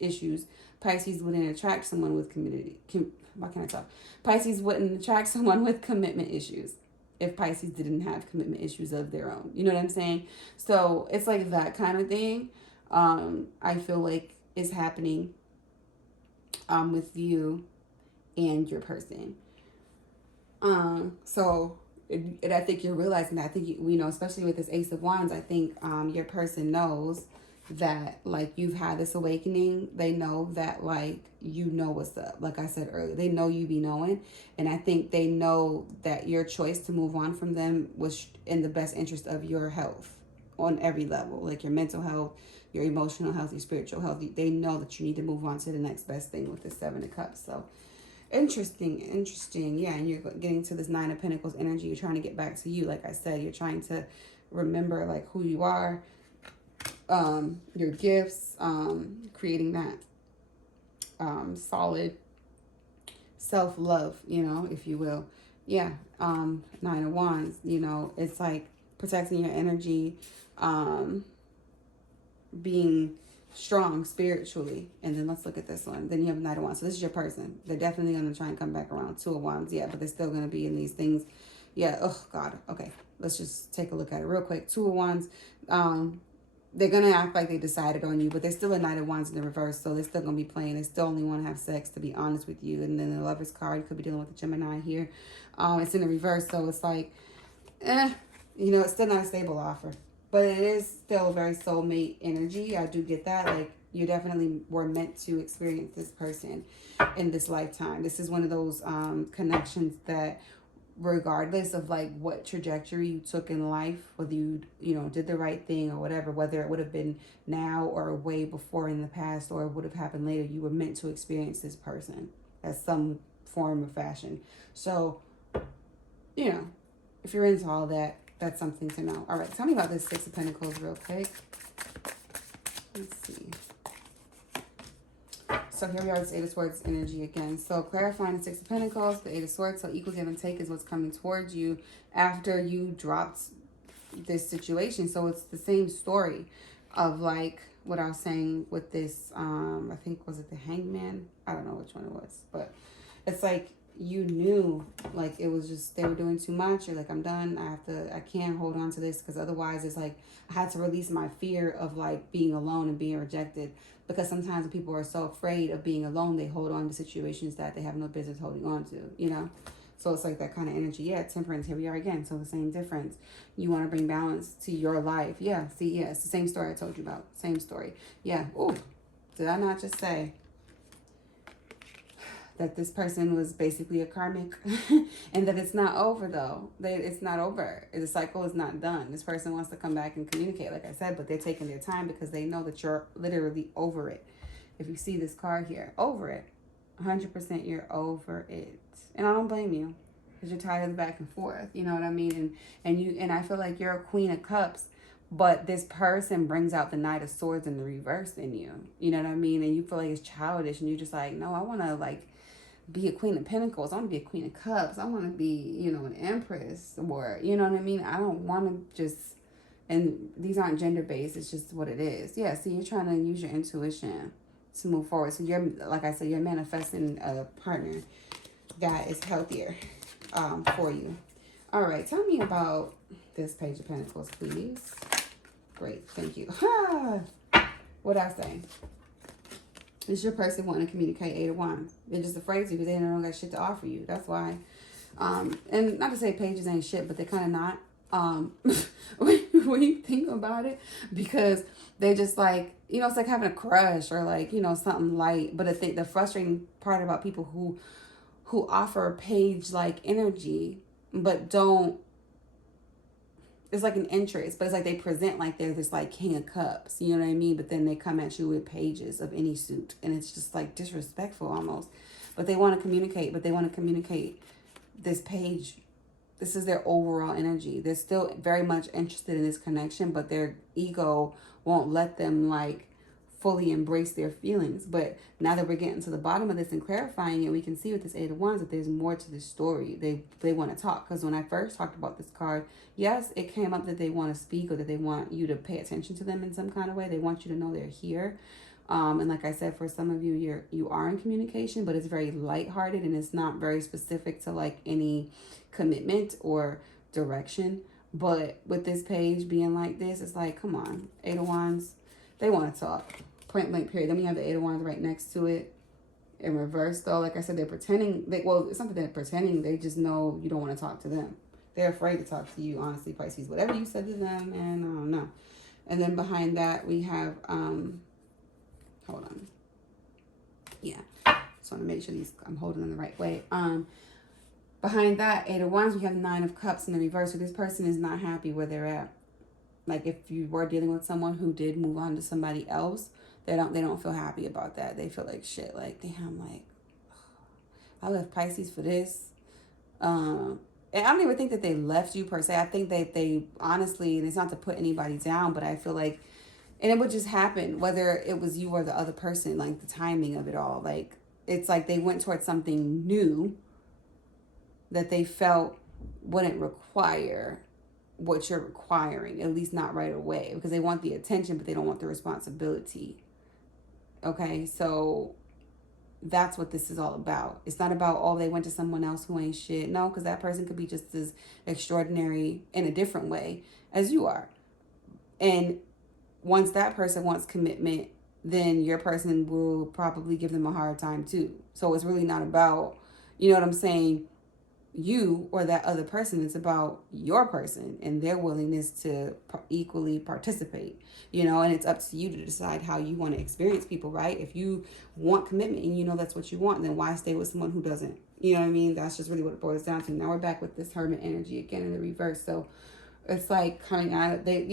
Pisces wouldn't attract someone with why can't I talk? Pisces wouldn't attract someone with commitment issues if Pisces didn't have commitment issues of their own. You know what I'm saying? So it's like that kind of thing. I feel like is happening with you and your person. And I think you're realizing that. I think, you know, especially with this Ace of Wands, I think your person knows that, like, you've had this awakening. They know that, like, you know what's up. Like I said earlier, they know you be knowing. And I think they know that your choice to move on from them was in the best interest of your health on every level, like your mental health, your emotional health, your spiritual health. They know that you need to move on to the next best thing with the Seven of Cups. So interesting. Yeah, and you're getting to this Nine of Pentacles energy. You're trying to get back to you. Like I said, you're trying to remember, like, who you are, your gifts, creating that solid self-love, you know, if you will. Yeah, Nine of Wands, you know, it's like protecting your energy, being strong spiritually. And then let's look at this one. Then you have Knight of Wands. So this is your person. They're definitely going to try and come back around. Two of Wands, yeah, but they're still going to be in these things. Yeah, oh God. Okay, let's just take a look at it real quick. Two of Wands, they're going to act like they decided on you, but they're still a Knight of Wands in the reverse, so they're still going to be playing. They still only want to have sex, to be honest with you. And then the Lover's card, you could be dealing with the Gemini here. It's in the reverse, so it's like, you know, it's still not a stable offer. But it is still a very soulmate energy. I do get that. Like, you definitely were meant to experience this person in this lifetime. This is one of those connections that, regardless of like what trajectory you took in life, whether you know, did the right thing or whatever, whether it would have been now or way before in the past or it would have happened later, you were meant to experience this person as some form of fashion. So, you know, if you're into all that, that's something to know. All right, tell me about this Six of Pentacles real quick. Let's see. So here we are, it's Eight of Swords energy again. So clarifying the Six of Pentacles, the Eight of Swords. So equal give and take is what's coming towards you after you dropped this situation. So it's the same story of like what I was saying with this, I think, was it the Hangman? I don't know which one it was, but it's like, you knew, like, it was just, they were doing too much. You're like, I'm done. I can't hold on to this, because otherwise it's like I had to release my fear of like being alone and being rejected, because sometimes when people are so afraid of being alone, they hold on to situations that they have no business holding on to, you know? So it's like that kind of energy. Yeah, Temperance, here we are again. So the same difference. You want to bring balance to your life. Yeah, see, yeah, it's the same story I told you about. Same story. Yeah. Oh, did I not just say that this person was basically a karmic and that it's not over though? It's not over. The cycle is not done. This person wants to come back and communicate, like I said, but they're taking their time because they know that you're literally over it. If you see this card here, over it, 100% you're over it. And I don't blame you, because you're tired of the back and forth. You know what I mean? And I feel like you're a Queen of Cups, but this person brings out the Knight of Swords in the reverse in you. You know what I mean? And you feel like it's childish, and you're just like, no, I want to like be a Queen of Pentacles. I want to be a Queen of Cups. I want to be, you know, an Empress, or, you know what I mean? I don't want to just, and these aren't gender based. It's just what it is. Yeah. See, you're trying to use your intuition to move forward. So you're, like I said, you're manifesting a partner that is healthier for you. All right. Tell me about this Page of Pentacles, please. Great. Thank you. What I say? It's your person wanting to communicate. Eight of Wands. They're just afraid to, because they don't got shit to offer you. That's why. And not to say pages ain't shit, but they're kind of not. When you think about it, because they just like, you know, it's like having a crush or like, you know, something light. But I think the frustrating part about people who offer page like energy, but don't it's like an interest, but it's like they present like they're this like king of cups, you know what I mean? But then they come at you with pages of any suit, and it's just like disrespectful almost. But they want to communicate, this page. This is their overall energy. They're still very much interested in this connection, but their ego won't let them like fully embrace their feelings. But now that we're getting to the bottom of this and clarifying it, we can see with this Eight of Wands that there's more to this story. They want to talk. Because when I first talked about this card, yes, it came up that they want to speak, or that they want you to pay attention to them in some kind of way. They want you to know they're here. And like I said, for some of you, you are in communication, but it's very lighthearted, and it's not very specific to like any commitment or direction. But with this page being like this, it's like, come on, Eight of Wands, they want to talk. Point blank period. Then we have the Eight of Wands right next to it. In reverse, though, like I said, they're pretending. Well, it's not that they're pretending. They just know you don't want to talk to them. They're afraid to talk to you, honestly, Pisces. Whatever you said to them, and I don't know. And then behind that, we have, hold on. Yeah. Just want to make sure I'm holding them the right way. Behind that, Eight of Wands, we have Nine of Cups in the reverse. So this person is not happy where they're at. Like if you were dealing with someone who did move on to somebody else, they don't feel happy about that. They feel like shit. Like, damn, like, I left Pisces for this. And I don't even think that they left you per se. I think that they honestly, and it's not to put anybody down, but I feel like, and it would just happen, whether it was you or the other person, like the timing of it all. Like, it's like they went towards something new that they felt wouldn't require what you're requiring, at least not right away, because they want the attention, but they don't want the responsibility. Okay, so that's what this is all about. It's not about, oh, they went to someone else who ain't shit. No, because that person could be just as extraordinary in a different way as you are. And once that person wants commitment, then your person will probably give them a hard time too. So it's really not about, you know what I'm saying, you or that other person. It's about your person and their willingness to equally participate, you know, and it's up to you to decide how you want to experience people, right? If you want commitment and you know that's what you want, then why stay with someone who doesn't? You know what I mean? That's just really what it boils down to. Now we're back with this Hermit energy again in the reverse. So it's like coming out, they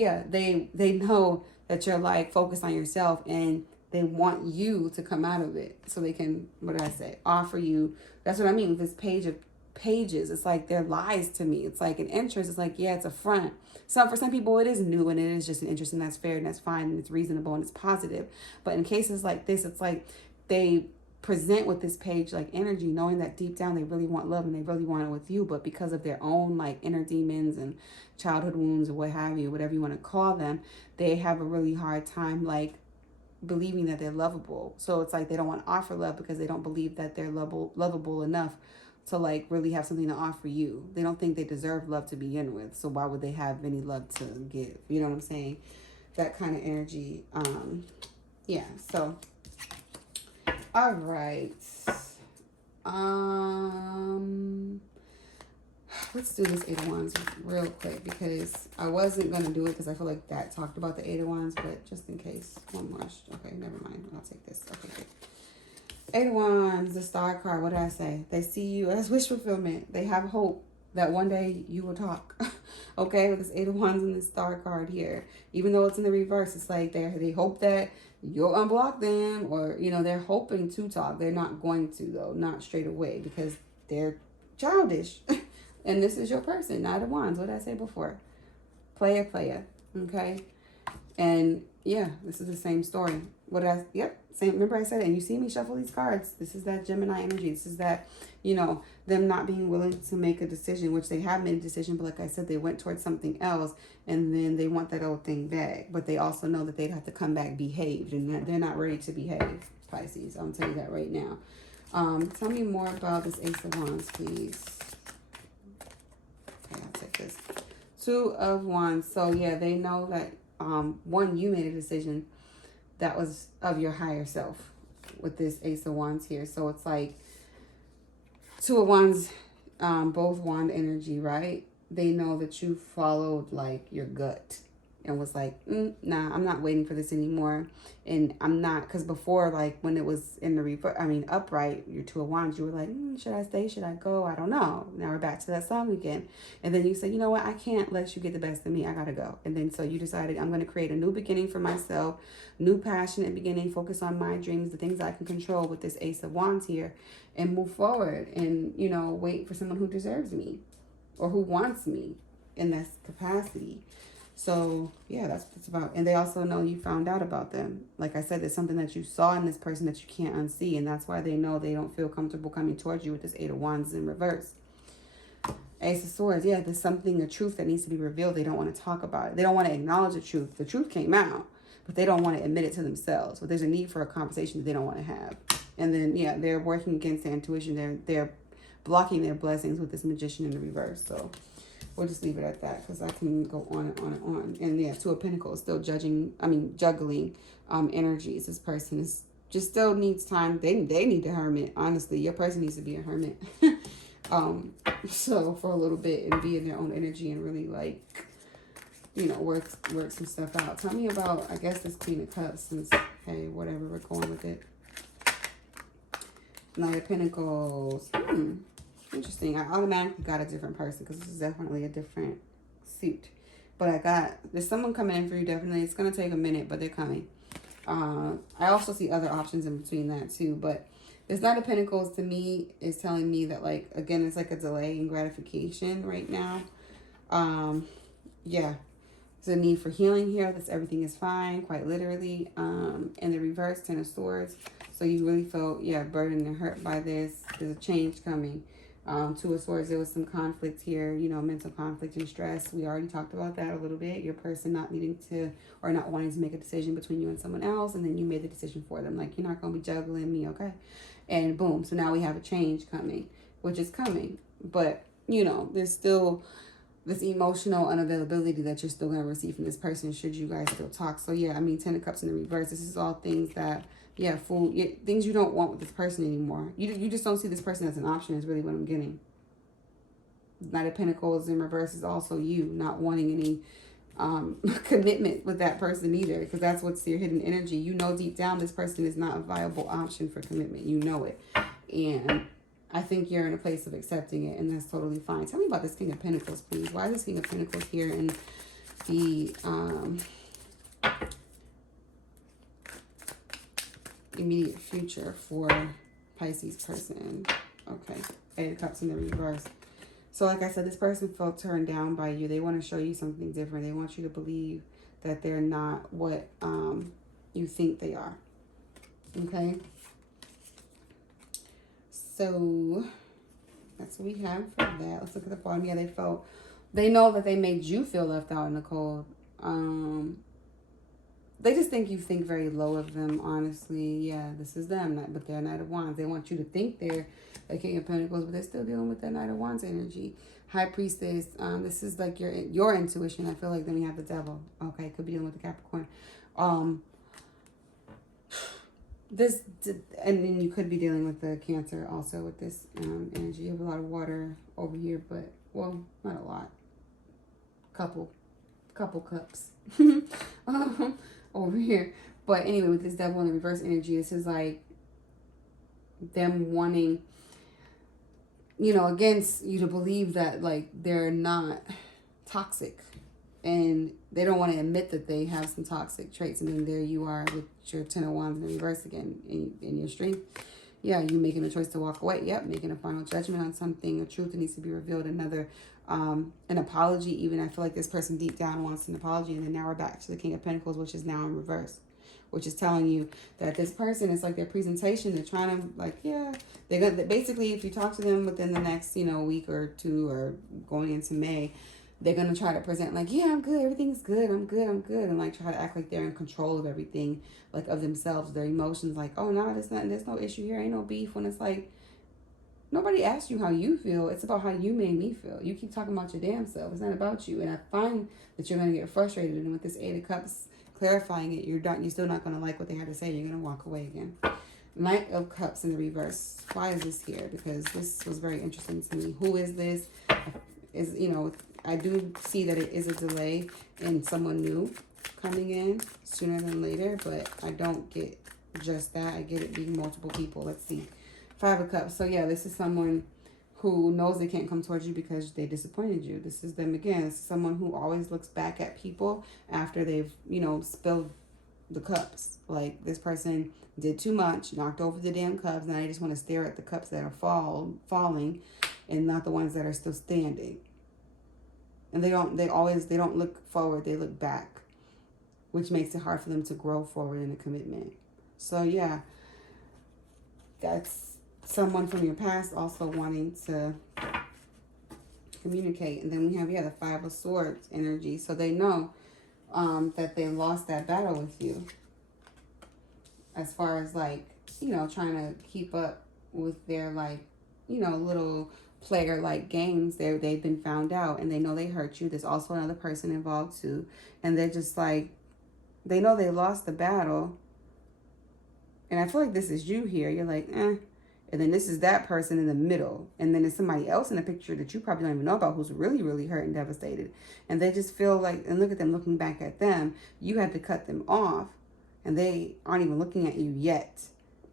know that you're like focused on yourself, and they want you to come out of it so they can, what did I say, offer you. That's what I mean with this page of pages. It's like they're lies to me. It's like an interest. It's like, yeah, it's a front. So for some people it is new and it is just an interest, and that's fair and that's fine and it's reasonable and it's positive. But in cases like this, it's like they present with this page like energy, knowing that deep down they really want love and they really want it with you, but because of their own like inner demons and childhood wounds or what have you, whatever you want to call them, they have a really hard time like believing that they're lovable. So it's like they don't want to offer love because they don't believe that they're lovable enough to like really have something to offer you. They don't think they deserve love to begin with. So why would they have any love to give? You know what I'm saying? That kind of energy. Yeah. So, all right. Let's do this Eight of Wands real quick, because I wasn't going to do it because I feel like that talked about the Eight of Wands, but just in case. One more. Okay, never mind. I'll take this. Okay, good. Eight of Wands, the Star card. What did I say? They see you as wish fulfillment. They have hope that one day you will talk. Okay, with this Eight of Wands and this Star card here. Even though it's in the reverse, it's like they hope that you'll unblock them, or, you know, they're hoping to talk. They're not going to, though. Not straight away, because they're childish. And this is your person. Knight of Wands. What did I say before? Player. Okay? And yeah, this is the same story. Same. Remember I said it, and you see me shuffle these cards. This is that Gemini energy. This is that, you know, them not being willing to make a decision, which they have made a decision, but like I said, they went towards something else, and then they want that old thing back. But they also know that they'd have to come back behaved, and they're not ready to behave, Pisces. I'll tell you that right now. Tell me more about this Ace of Wands, please. Okay, I'll take this. Two of Wands. So yeah, they know that one, you made a decision that was of your higher self with this Ace of Wands here. So it's like Two of Wands, both wand energy, right? They know that you followed like your gut. and was like, nah, I'm not waiting for this anymore. And I'm not, because before, like when it was in the reverse, I mean, upright, your Two of Wands, you were like, should I stay? Should I go? I don't know. Now we're back to that song again. And then you said, you know what? I can't let you get the best of me. I got to go. And then so you decided, I'm going to create a new beginning for myself, new passionate beginning, focus on my dreams, the things I can control with this Ace of Wands here, and move forward and, you know, wait for someone who deserves me or who wants me in this capacity. So, yeah, that's what it's about. And they also know you found out about them. Like I said, there's something that you saw in this person that you can't unsee. And that's why they know they don't feel comfortable coming towards you with this Eight of Wands in reverse. Ace of Swords, yeah, there's something, a truth that needs to be revealed. They don't want to talk about it. They don't want to acknowledge the truth. The truth came out, but they don't want to admit it to themselves. But there's a need for a conversation that they don't want to have. And then, yeah, they're working against their intuition. They're blocking their blessings with this Magician in the reverse. So we'll just leave it at that because I can go on and on and on. And yeah, Two of Pentacles, still juggling energies. This person is just still needs time. They need a hermit. Honestly, your person needs to be a hermit. So for a little bit and be in their own energy and really like, you know, work some stuff out. Tell me about, I guess, this Queen of Cups, since, hey, whatever, we're going with it. Knight of Pentacles. Interesting. I automatically got a different person because this is definitely a different suit. But there's someone coming in for you, definitely. It's going to take a minute, but they're coming. I also see other options in between that too. But this Knight of Pentacles to me is telling me that, like, again, it's like a delay in gratification right now. Yeah. There's a need for healing here. Everything is fine, quite literally. And the reverse, Ten of Swords. So you really felt, yeah, burdened and hurt by this. There's a change coming. Two of Swords, there was some conflict here, you know, mental conflict and stress. We already talked about that a little bit. Your person not needing to, or not wanting to make a decision between you and someone else, and then you made the decision for them. Like, you're not going to be juggling me, okay? And boom, so now we have a change coming, which is coming. But, you know, there's still this emotional unavailability that you're still going to receive from this person should you guys still talk. So, yeah, I mean, Ten of Cups in the reverse, this is all things that, yeah, things you don't want with this person anymore. You just don't see this person as an option is really what I'm getting. Knight of Pentacles in reverse is also you not wanting any commitment with that person either, because that's what's your hidden energy. You know deep down this person is not a viable option for commitment. You know it. And I think you're in a place of accepting it, and that's totally fine. Tell me about this King of Pentacles, please. Why is this King of Pentacles here in the immediate future for Pisces person? Okay, Eight of Cups in the reverse. So like I said, this person felt turned down by you. They want to show you something different. They want you to believe that they're not what you think they are. Okay. So that's what we have for that. Let's look at the bottom. Yeah, they know that they made you feel left out in the cold. They just think you think very low of them, honestly. Yeah, this is them, but they're Knight of Wands. They want you to think they're a King of Pentacles, but they're still dealing with that Knight of Wands energy. High Priestess, this is like your intuition. I feel like then we have the Devil. Okay, could be dealing with the Capricorn. And then you could be dealing with the Cancer also with this energy. You have a lot of water over here, but, well, not a lot. Couple cups over here. But anyway, with this Devil in the reverse energy, this is like them wanting, you know, against you to believe that, like, they're not toxic. And they don't want to admit that they have some toxic traits. And then there you are with your Ten of Wands in the reverse again in your strength. Yeah, you making a choice to walk away. Yep, making a final judgment on something, a truth that needs to be revealed. Another, an apology even. I feel like this person deep down wants an apology. And then now we're back to the King of Pentacles, which is now in reverse. Which is telling you that this person is like their presentation. They're trying to, like, yeah. They're gonna, basically, if you talk to them within the next, you know, week or two or going into May, they're going to try to present like, yeah, I'm good. Everything's good. I'm good. And like try to act like they're in control of everything, like of themselves, their emotions. Like, oh, no, there's no issue here. Ain't no beef. When it's like, nobody asked you how you feel. It's about how you made me feel. You keep talking about your damn self. It's not about you. And I find that you're going to get frustrated. And with this Eight of Cups clarifying it, you're still not going to like what they had to say. You're going to walk away again. Knight of Cups in the reverse. Why is this here? Because this was very interesting to me. Who is this? Is, you know, I do see that it is a delay in someone new coming in sooner than later, but I don't get just that. I get it being multiple people. Let's see. 5 of Cups. So yeah, this is someone who knows they can't come towards you because they disappointed you. This is them again. It's someone who always looks back at people after they've, you know, spilled the cups. Like, this person did too much, knocked over the damn cups, and I just want to stare at the cups that are falling and not the ones that are still standing. And they don't look forward, they look back, which makes it hard for them to grow forward in a commitment. So yeah, that's someone from your past also wanting to communicate. And then we have, the 5 of Swords energy. So they know that they lost that battle with you. As far as, like, you know, trying to keep up with their, like, you know, little player-like games. They've been found out and they know they hurt you. There's also another person involved too. And they're just like, they know they lost the battle. And I feel like this is you here. You're like, eh. And then this is that person in the middle. And then there's somebody else in the picture that you probably don't even know about who's really, really hurt and devastated. And they just feel like, and look at them looking back at them. You had to cut them off. And they aren't even looking at you yet.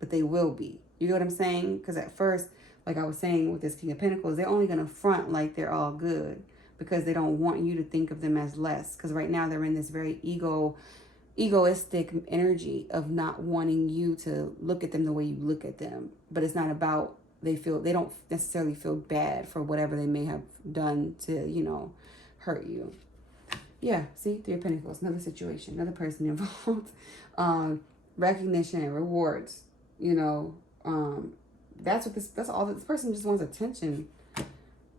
But they will be. You know what I'm saying? Because at first, like I was saying with this King of Pentacles, they're only going to front like they're all good. Because they don't want you to think of them as less. Because right now they're in this very egoistic energy of not wanting you to look at them the way you look at them. But it's not about, they don't necessarily feel bad for whatever they may have done to, you know, hurt you. Yeah, see, 3 of Pentacles, another situation, another person involved. Recognition and rewards, you know, that's all this person just wants attention.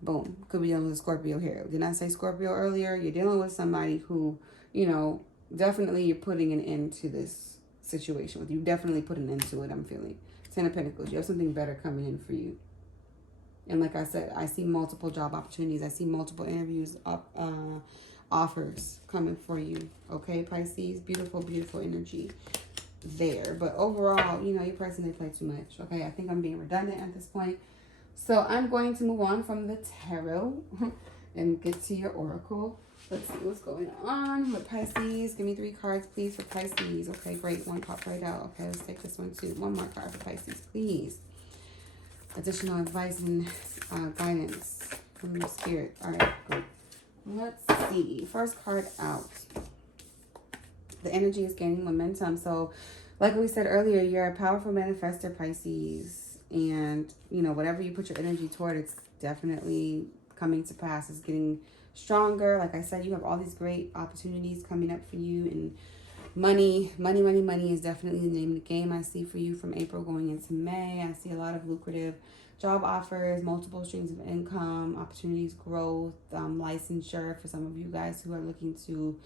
Boom. Could be dealing with a Scorpio here. Did I say Scorpio earlier? You're dealing with somebody who, you know, definitely you're putting an end to this situation with you. Definitely put an end to it, I'm feeling. 10 of Pentacles. You have something better coming in for you. And like I said, I see multiple job opportunities. I see multiple interviews, offers coming for you. Okay, Pisces? Beautiful, beautiful energy there. But overall, you know, your person, they play too much. Okay, I think I'm being redundant at this point. So I'm going to move on from the tarot and get to your oracle. Let's see what's going on with Pisces. Give me 3 cards, please, for Pisces. Okay, great. 1 popped right out. Okay, let's take this one, too. 1 more card for Pisces, please. Additional advice and guidance from your spirit. All right, good. Let's see. First card out. The energy is gaining momentum. So, like we said earlier, you're a powerful manifestor, Pisces. And, you know, whatever you put your energy toward, it's definitely coming to pass. It's getting stronger. Like I said, you have all these great opportunities coming up for you. And money is definitely the name of the game I see for you from April going into May. I see a lot of lucrative job offers, multiple streams of income, opportunities, growth, licensure for some of you guys who are looking to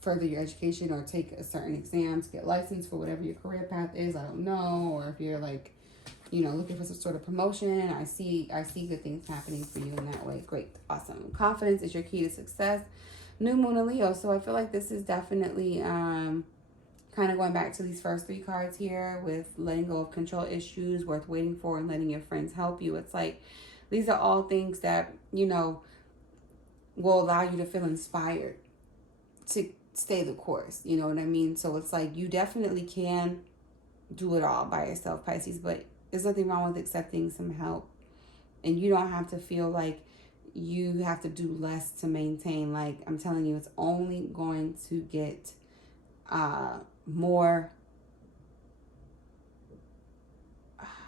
further your education or take a certain exam to get licensed for whatever your career path is. I don't know. Or if you're like, you know, looking for some sort of promotion, I see good things happening for you in that way. Great. Awesome. Confidence is your key to success. New Moon and Leo. So I feel like this is definitely kind of going back to these first 3 cards here with letting go of control issues, worth waiting for, and letting your friends help you. It's like these are all things that, you know, will allow you to feel inspired to stay the course. You know what I mean? So it's like you definitely can do it all by yourself, Pisces, but there's nothing wrong with accepting some help. And you don't have to feel like you have to do less to maintain. Like, I'm telling you, it's only going to get more,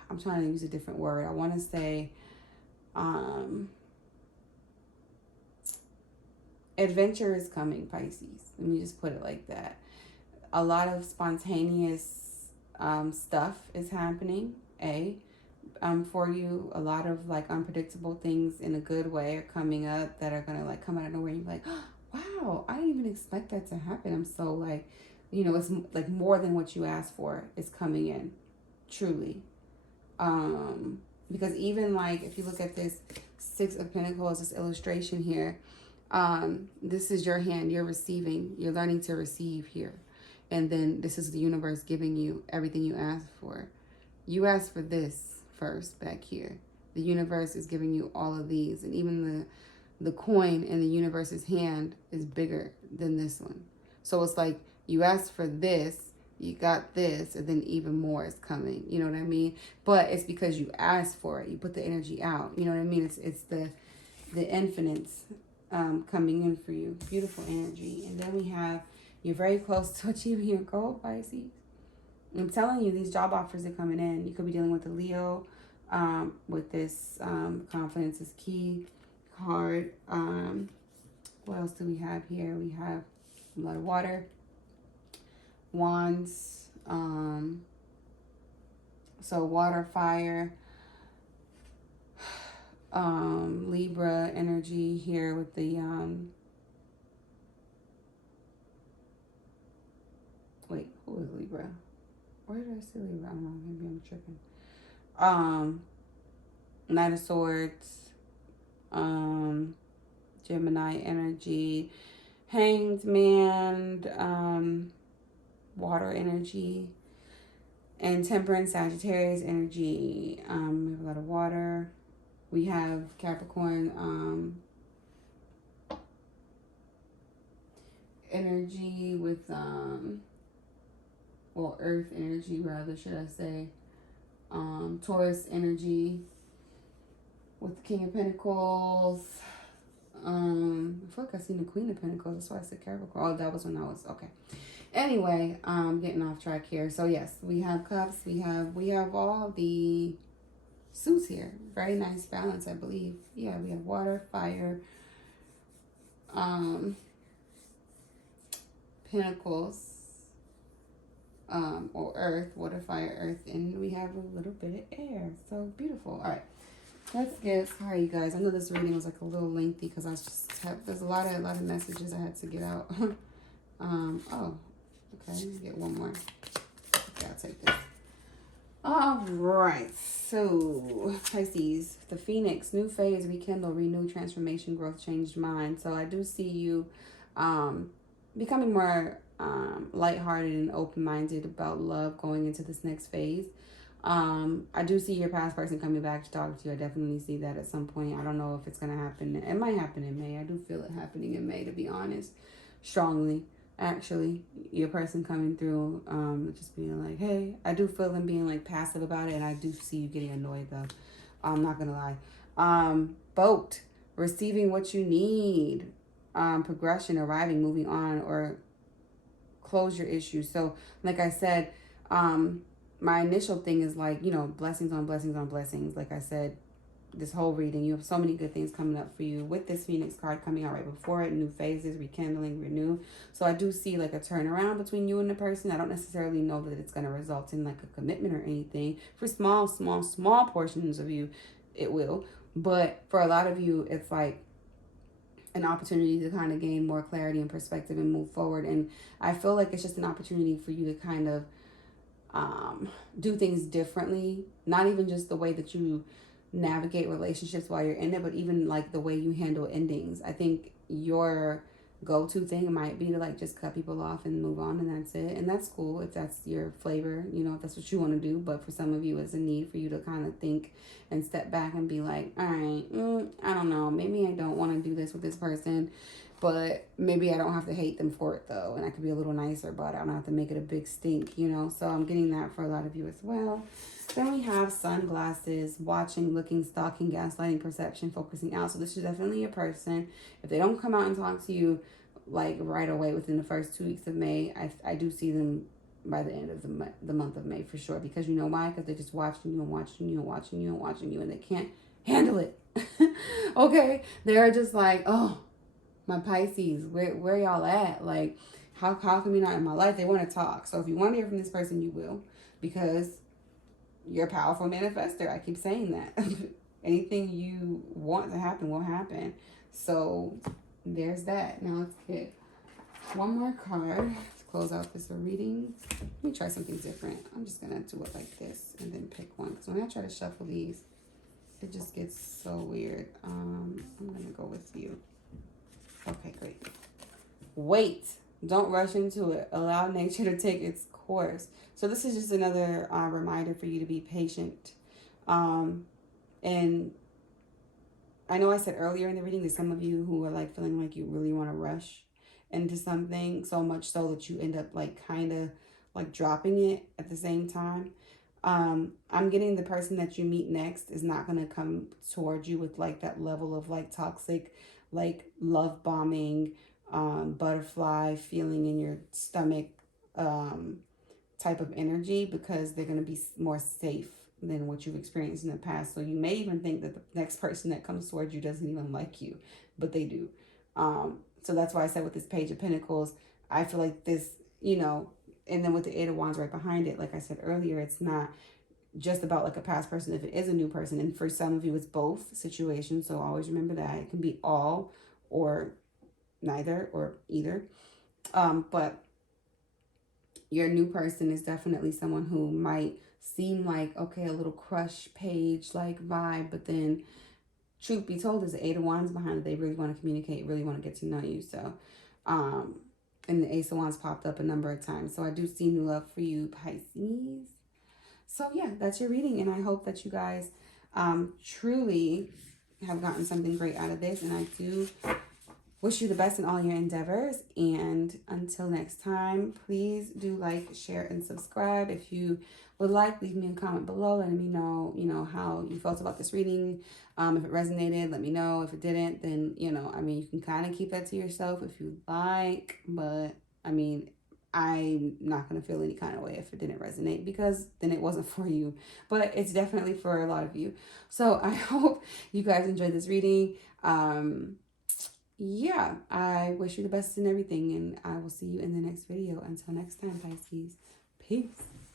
I'm trying to use a different word. I want to say adventure is coming, Pisces. Let me just put it like that. A lot of spontaneous stuff is happening, for you. A lot of like unpredictable things in a good way are coming up that are gonna like come out of nowhere and you're like, oh, wow, I didn't even expect that to happen. I'm so like, you know, it's like more than what you asked for is coming in, truly. Because even like if you look at this 6 of Pentacles, this illustration here, this is your hand, you're receiving, you're learning to receive here. And then this is the universe giving you everything you asked for. You asked for this first back here. the universe is giving you all of these. And even the coin in the universe's hand is bigger than this one. So it's like you asked for this, you got this, and then even more is coming. You know what I mean? But it's because you asked for it. You put the energy out. You know what I mean? It's the infinites coming in for you. Beautiful energy. And then we have, you're very close to achieving your goal, Pisces. I'm telling you, these job offers are coming in. You could be dealing with a Leo with this confidence is key card. What else do we have here? We have a lot of water, wands. So water, fire, Libra energy here with the wait, who is Libra? Where did I see Libra? I don't know, maybe I'm tripping. Knight of Swords, Gemini energy, Hanged Man, water energy, and Temperance, Sagittarius energy. We have a lot of water. We have Capricorn energy with Earth energy rather, should I say. Taurus energy with the King of Pentacles. I feel like I seen the Queen of Pentacles. That's why I said Capricorn. Oh, that was when I was okay. Anyway, getting off track here. So yes, we have cups. We have all the suits here. Very nice balance, I believe. Yeah, we have water, fire, pentacles, or earth, water, fire, earth, and we have a little bit of air. So beautiful. All right, let's get, sorry you guys, I know this reading was like a little lengthy because I just have, there's a lot of messages I had to get out. Oh, okay, let me get one more. Okay, I'll take this. All right, so Pisces, the Phoenix, new phase, rekindle, renew, transformation, growth, changed mind. So I do see you becoming more lighthearted and open-minded about love going into this next phase. I do see your past person coming back to talk to you. I definitely see that at some point. I don't know if it's going to happen. It might happen in May. I do feel it happening in May, to be honest, strongly. Actually, your person coming through, just being like, hey, I do feel them being like passive about it, and I do see you getting annoyed though. I'm not gonna lie. Boat, receiving what you need, progression, arriving, moving on, or close your issues. So, like I said, my initial thing is like, you know, blessings on blessings on blessings. Like I said, this whole reading, you have so many good things coming up for you with this Phoenix card coming out right before it, new phases, rekindling, renew. So I do see like a turnaround between you and the person. I don't necessarily know that it's going to result in like a commitment or anything. For small portions of you, it will. But for a lot of you, it's like an opportunity to kind of gain more clarity and perspective and move forward. And I feel like it's just an opportunity for you to kind of do things differently. Not even just the way that you navigate relationships while you're in it, but even like the way you handle endings. I think your go-to thing might be to like just cut people off and move on, and that's it. And that's cool if that's your flavor, you know, if that's what you want to do. But for some of you, it's a need for you to kind of think and step back and be like, all right, I don't know, maybe I don't want to do this with this person, but maybe I don't have to hate them for it though, and I could be a little nicer, but I don't have to make it a big stink, you know. So I'm getting that for a lot of you as well. Then we have sunglasses, watching, looking, stalking, gaslighting, perception, focusing out. So this is definitely a person. If they don't come out and talk to you like right away within the first 2 weeks of May, I do see them by the end of the month of May for sure. Because you know why? Because they're just watching you and watching you and watching you and watching you, and they can't handle it. Okay? They're just like, oh, my Pisces, where y'all at? Like, how come you're not in my life? They want to talk. So if you want to hear from this person, you will, because you're a powerful manifester. I keep saying that. Anything you want to happen will happen. So there's that. Now let's get one more card to close out this reading. Let me try something different. I'm just going to do it like this and then pick one. Because when I try to shuffle these, it just gets so weird. I'm going to go with you. Okay, great. Wait. Don't rush into it. Allow nature to take its course. So this is just another reminder for you to be patient. And I know I said earlier in the reading that some of you who are like feeling like you really want to rush into something, so much so that you end up like kind of like dropping it at the same time. I'm getting the person that you meet next is not going to come towards you with like that level of like toxic, like love bombing, butterfly feeling in your stomach, um, type of energy, because they're going to be more safe than what you've experienced in the past. So you may even think that the next person that comes towards you doesn't even like you, but they do. So that's why I said with this Page of Pentacles, I feel like this, you know, and then with the Eight of Wands right behind it, like I said earlier, it's not just about like a past person if it is a new person. And for some of you, it's both situations. So always remember that it can be all or neither or either. But your new person is definitely someone who might seem like, okay, a little crush page like vibe, but then truth be told, there's the Eight of Wands behind it. They really want to communicate, really want to get to know you. So, and the Ace of Wands popped up a number of times. So I do see new love for you, Pisces. So yeah, that's your reading. And I hope that you guys truly have gotten something great out of this. And I do wish you the best in all your endeavors. And until next time, please do like, share, and subscribe. If you would like, leave me a comment below letting me know, how you felt about this reading. If it resonated, let me know. If it didn't, then, you can kind of keep that to yourself if you like. But, I'm not going to feel any kind of way if it didn't resonate, because then it wasn't for you. But it's definitely for a lot of you. So I hope you guys enjoyed this reading. Yeah, I wish you the best in everything, and I will see you in the next video. Until next time, Pisces. Peace.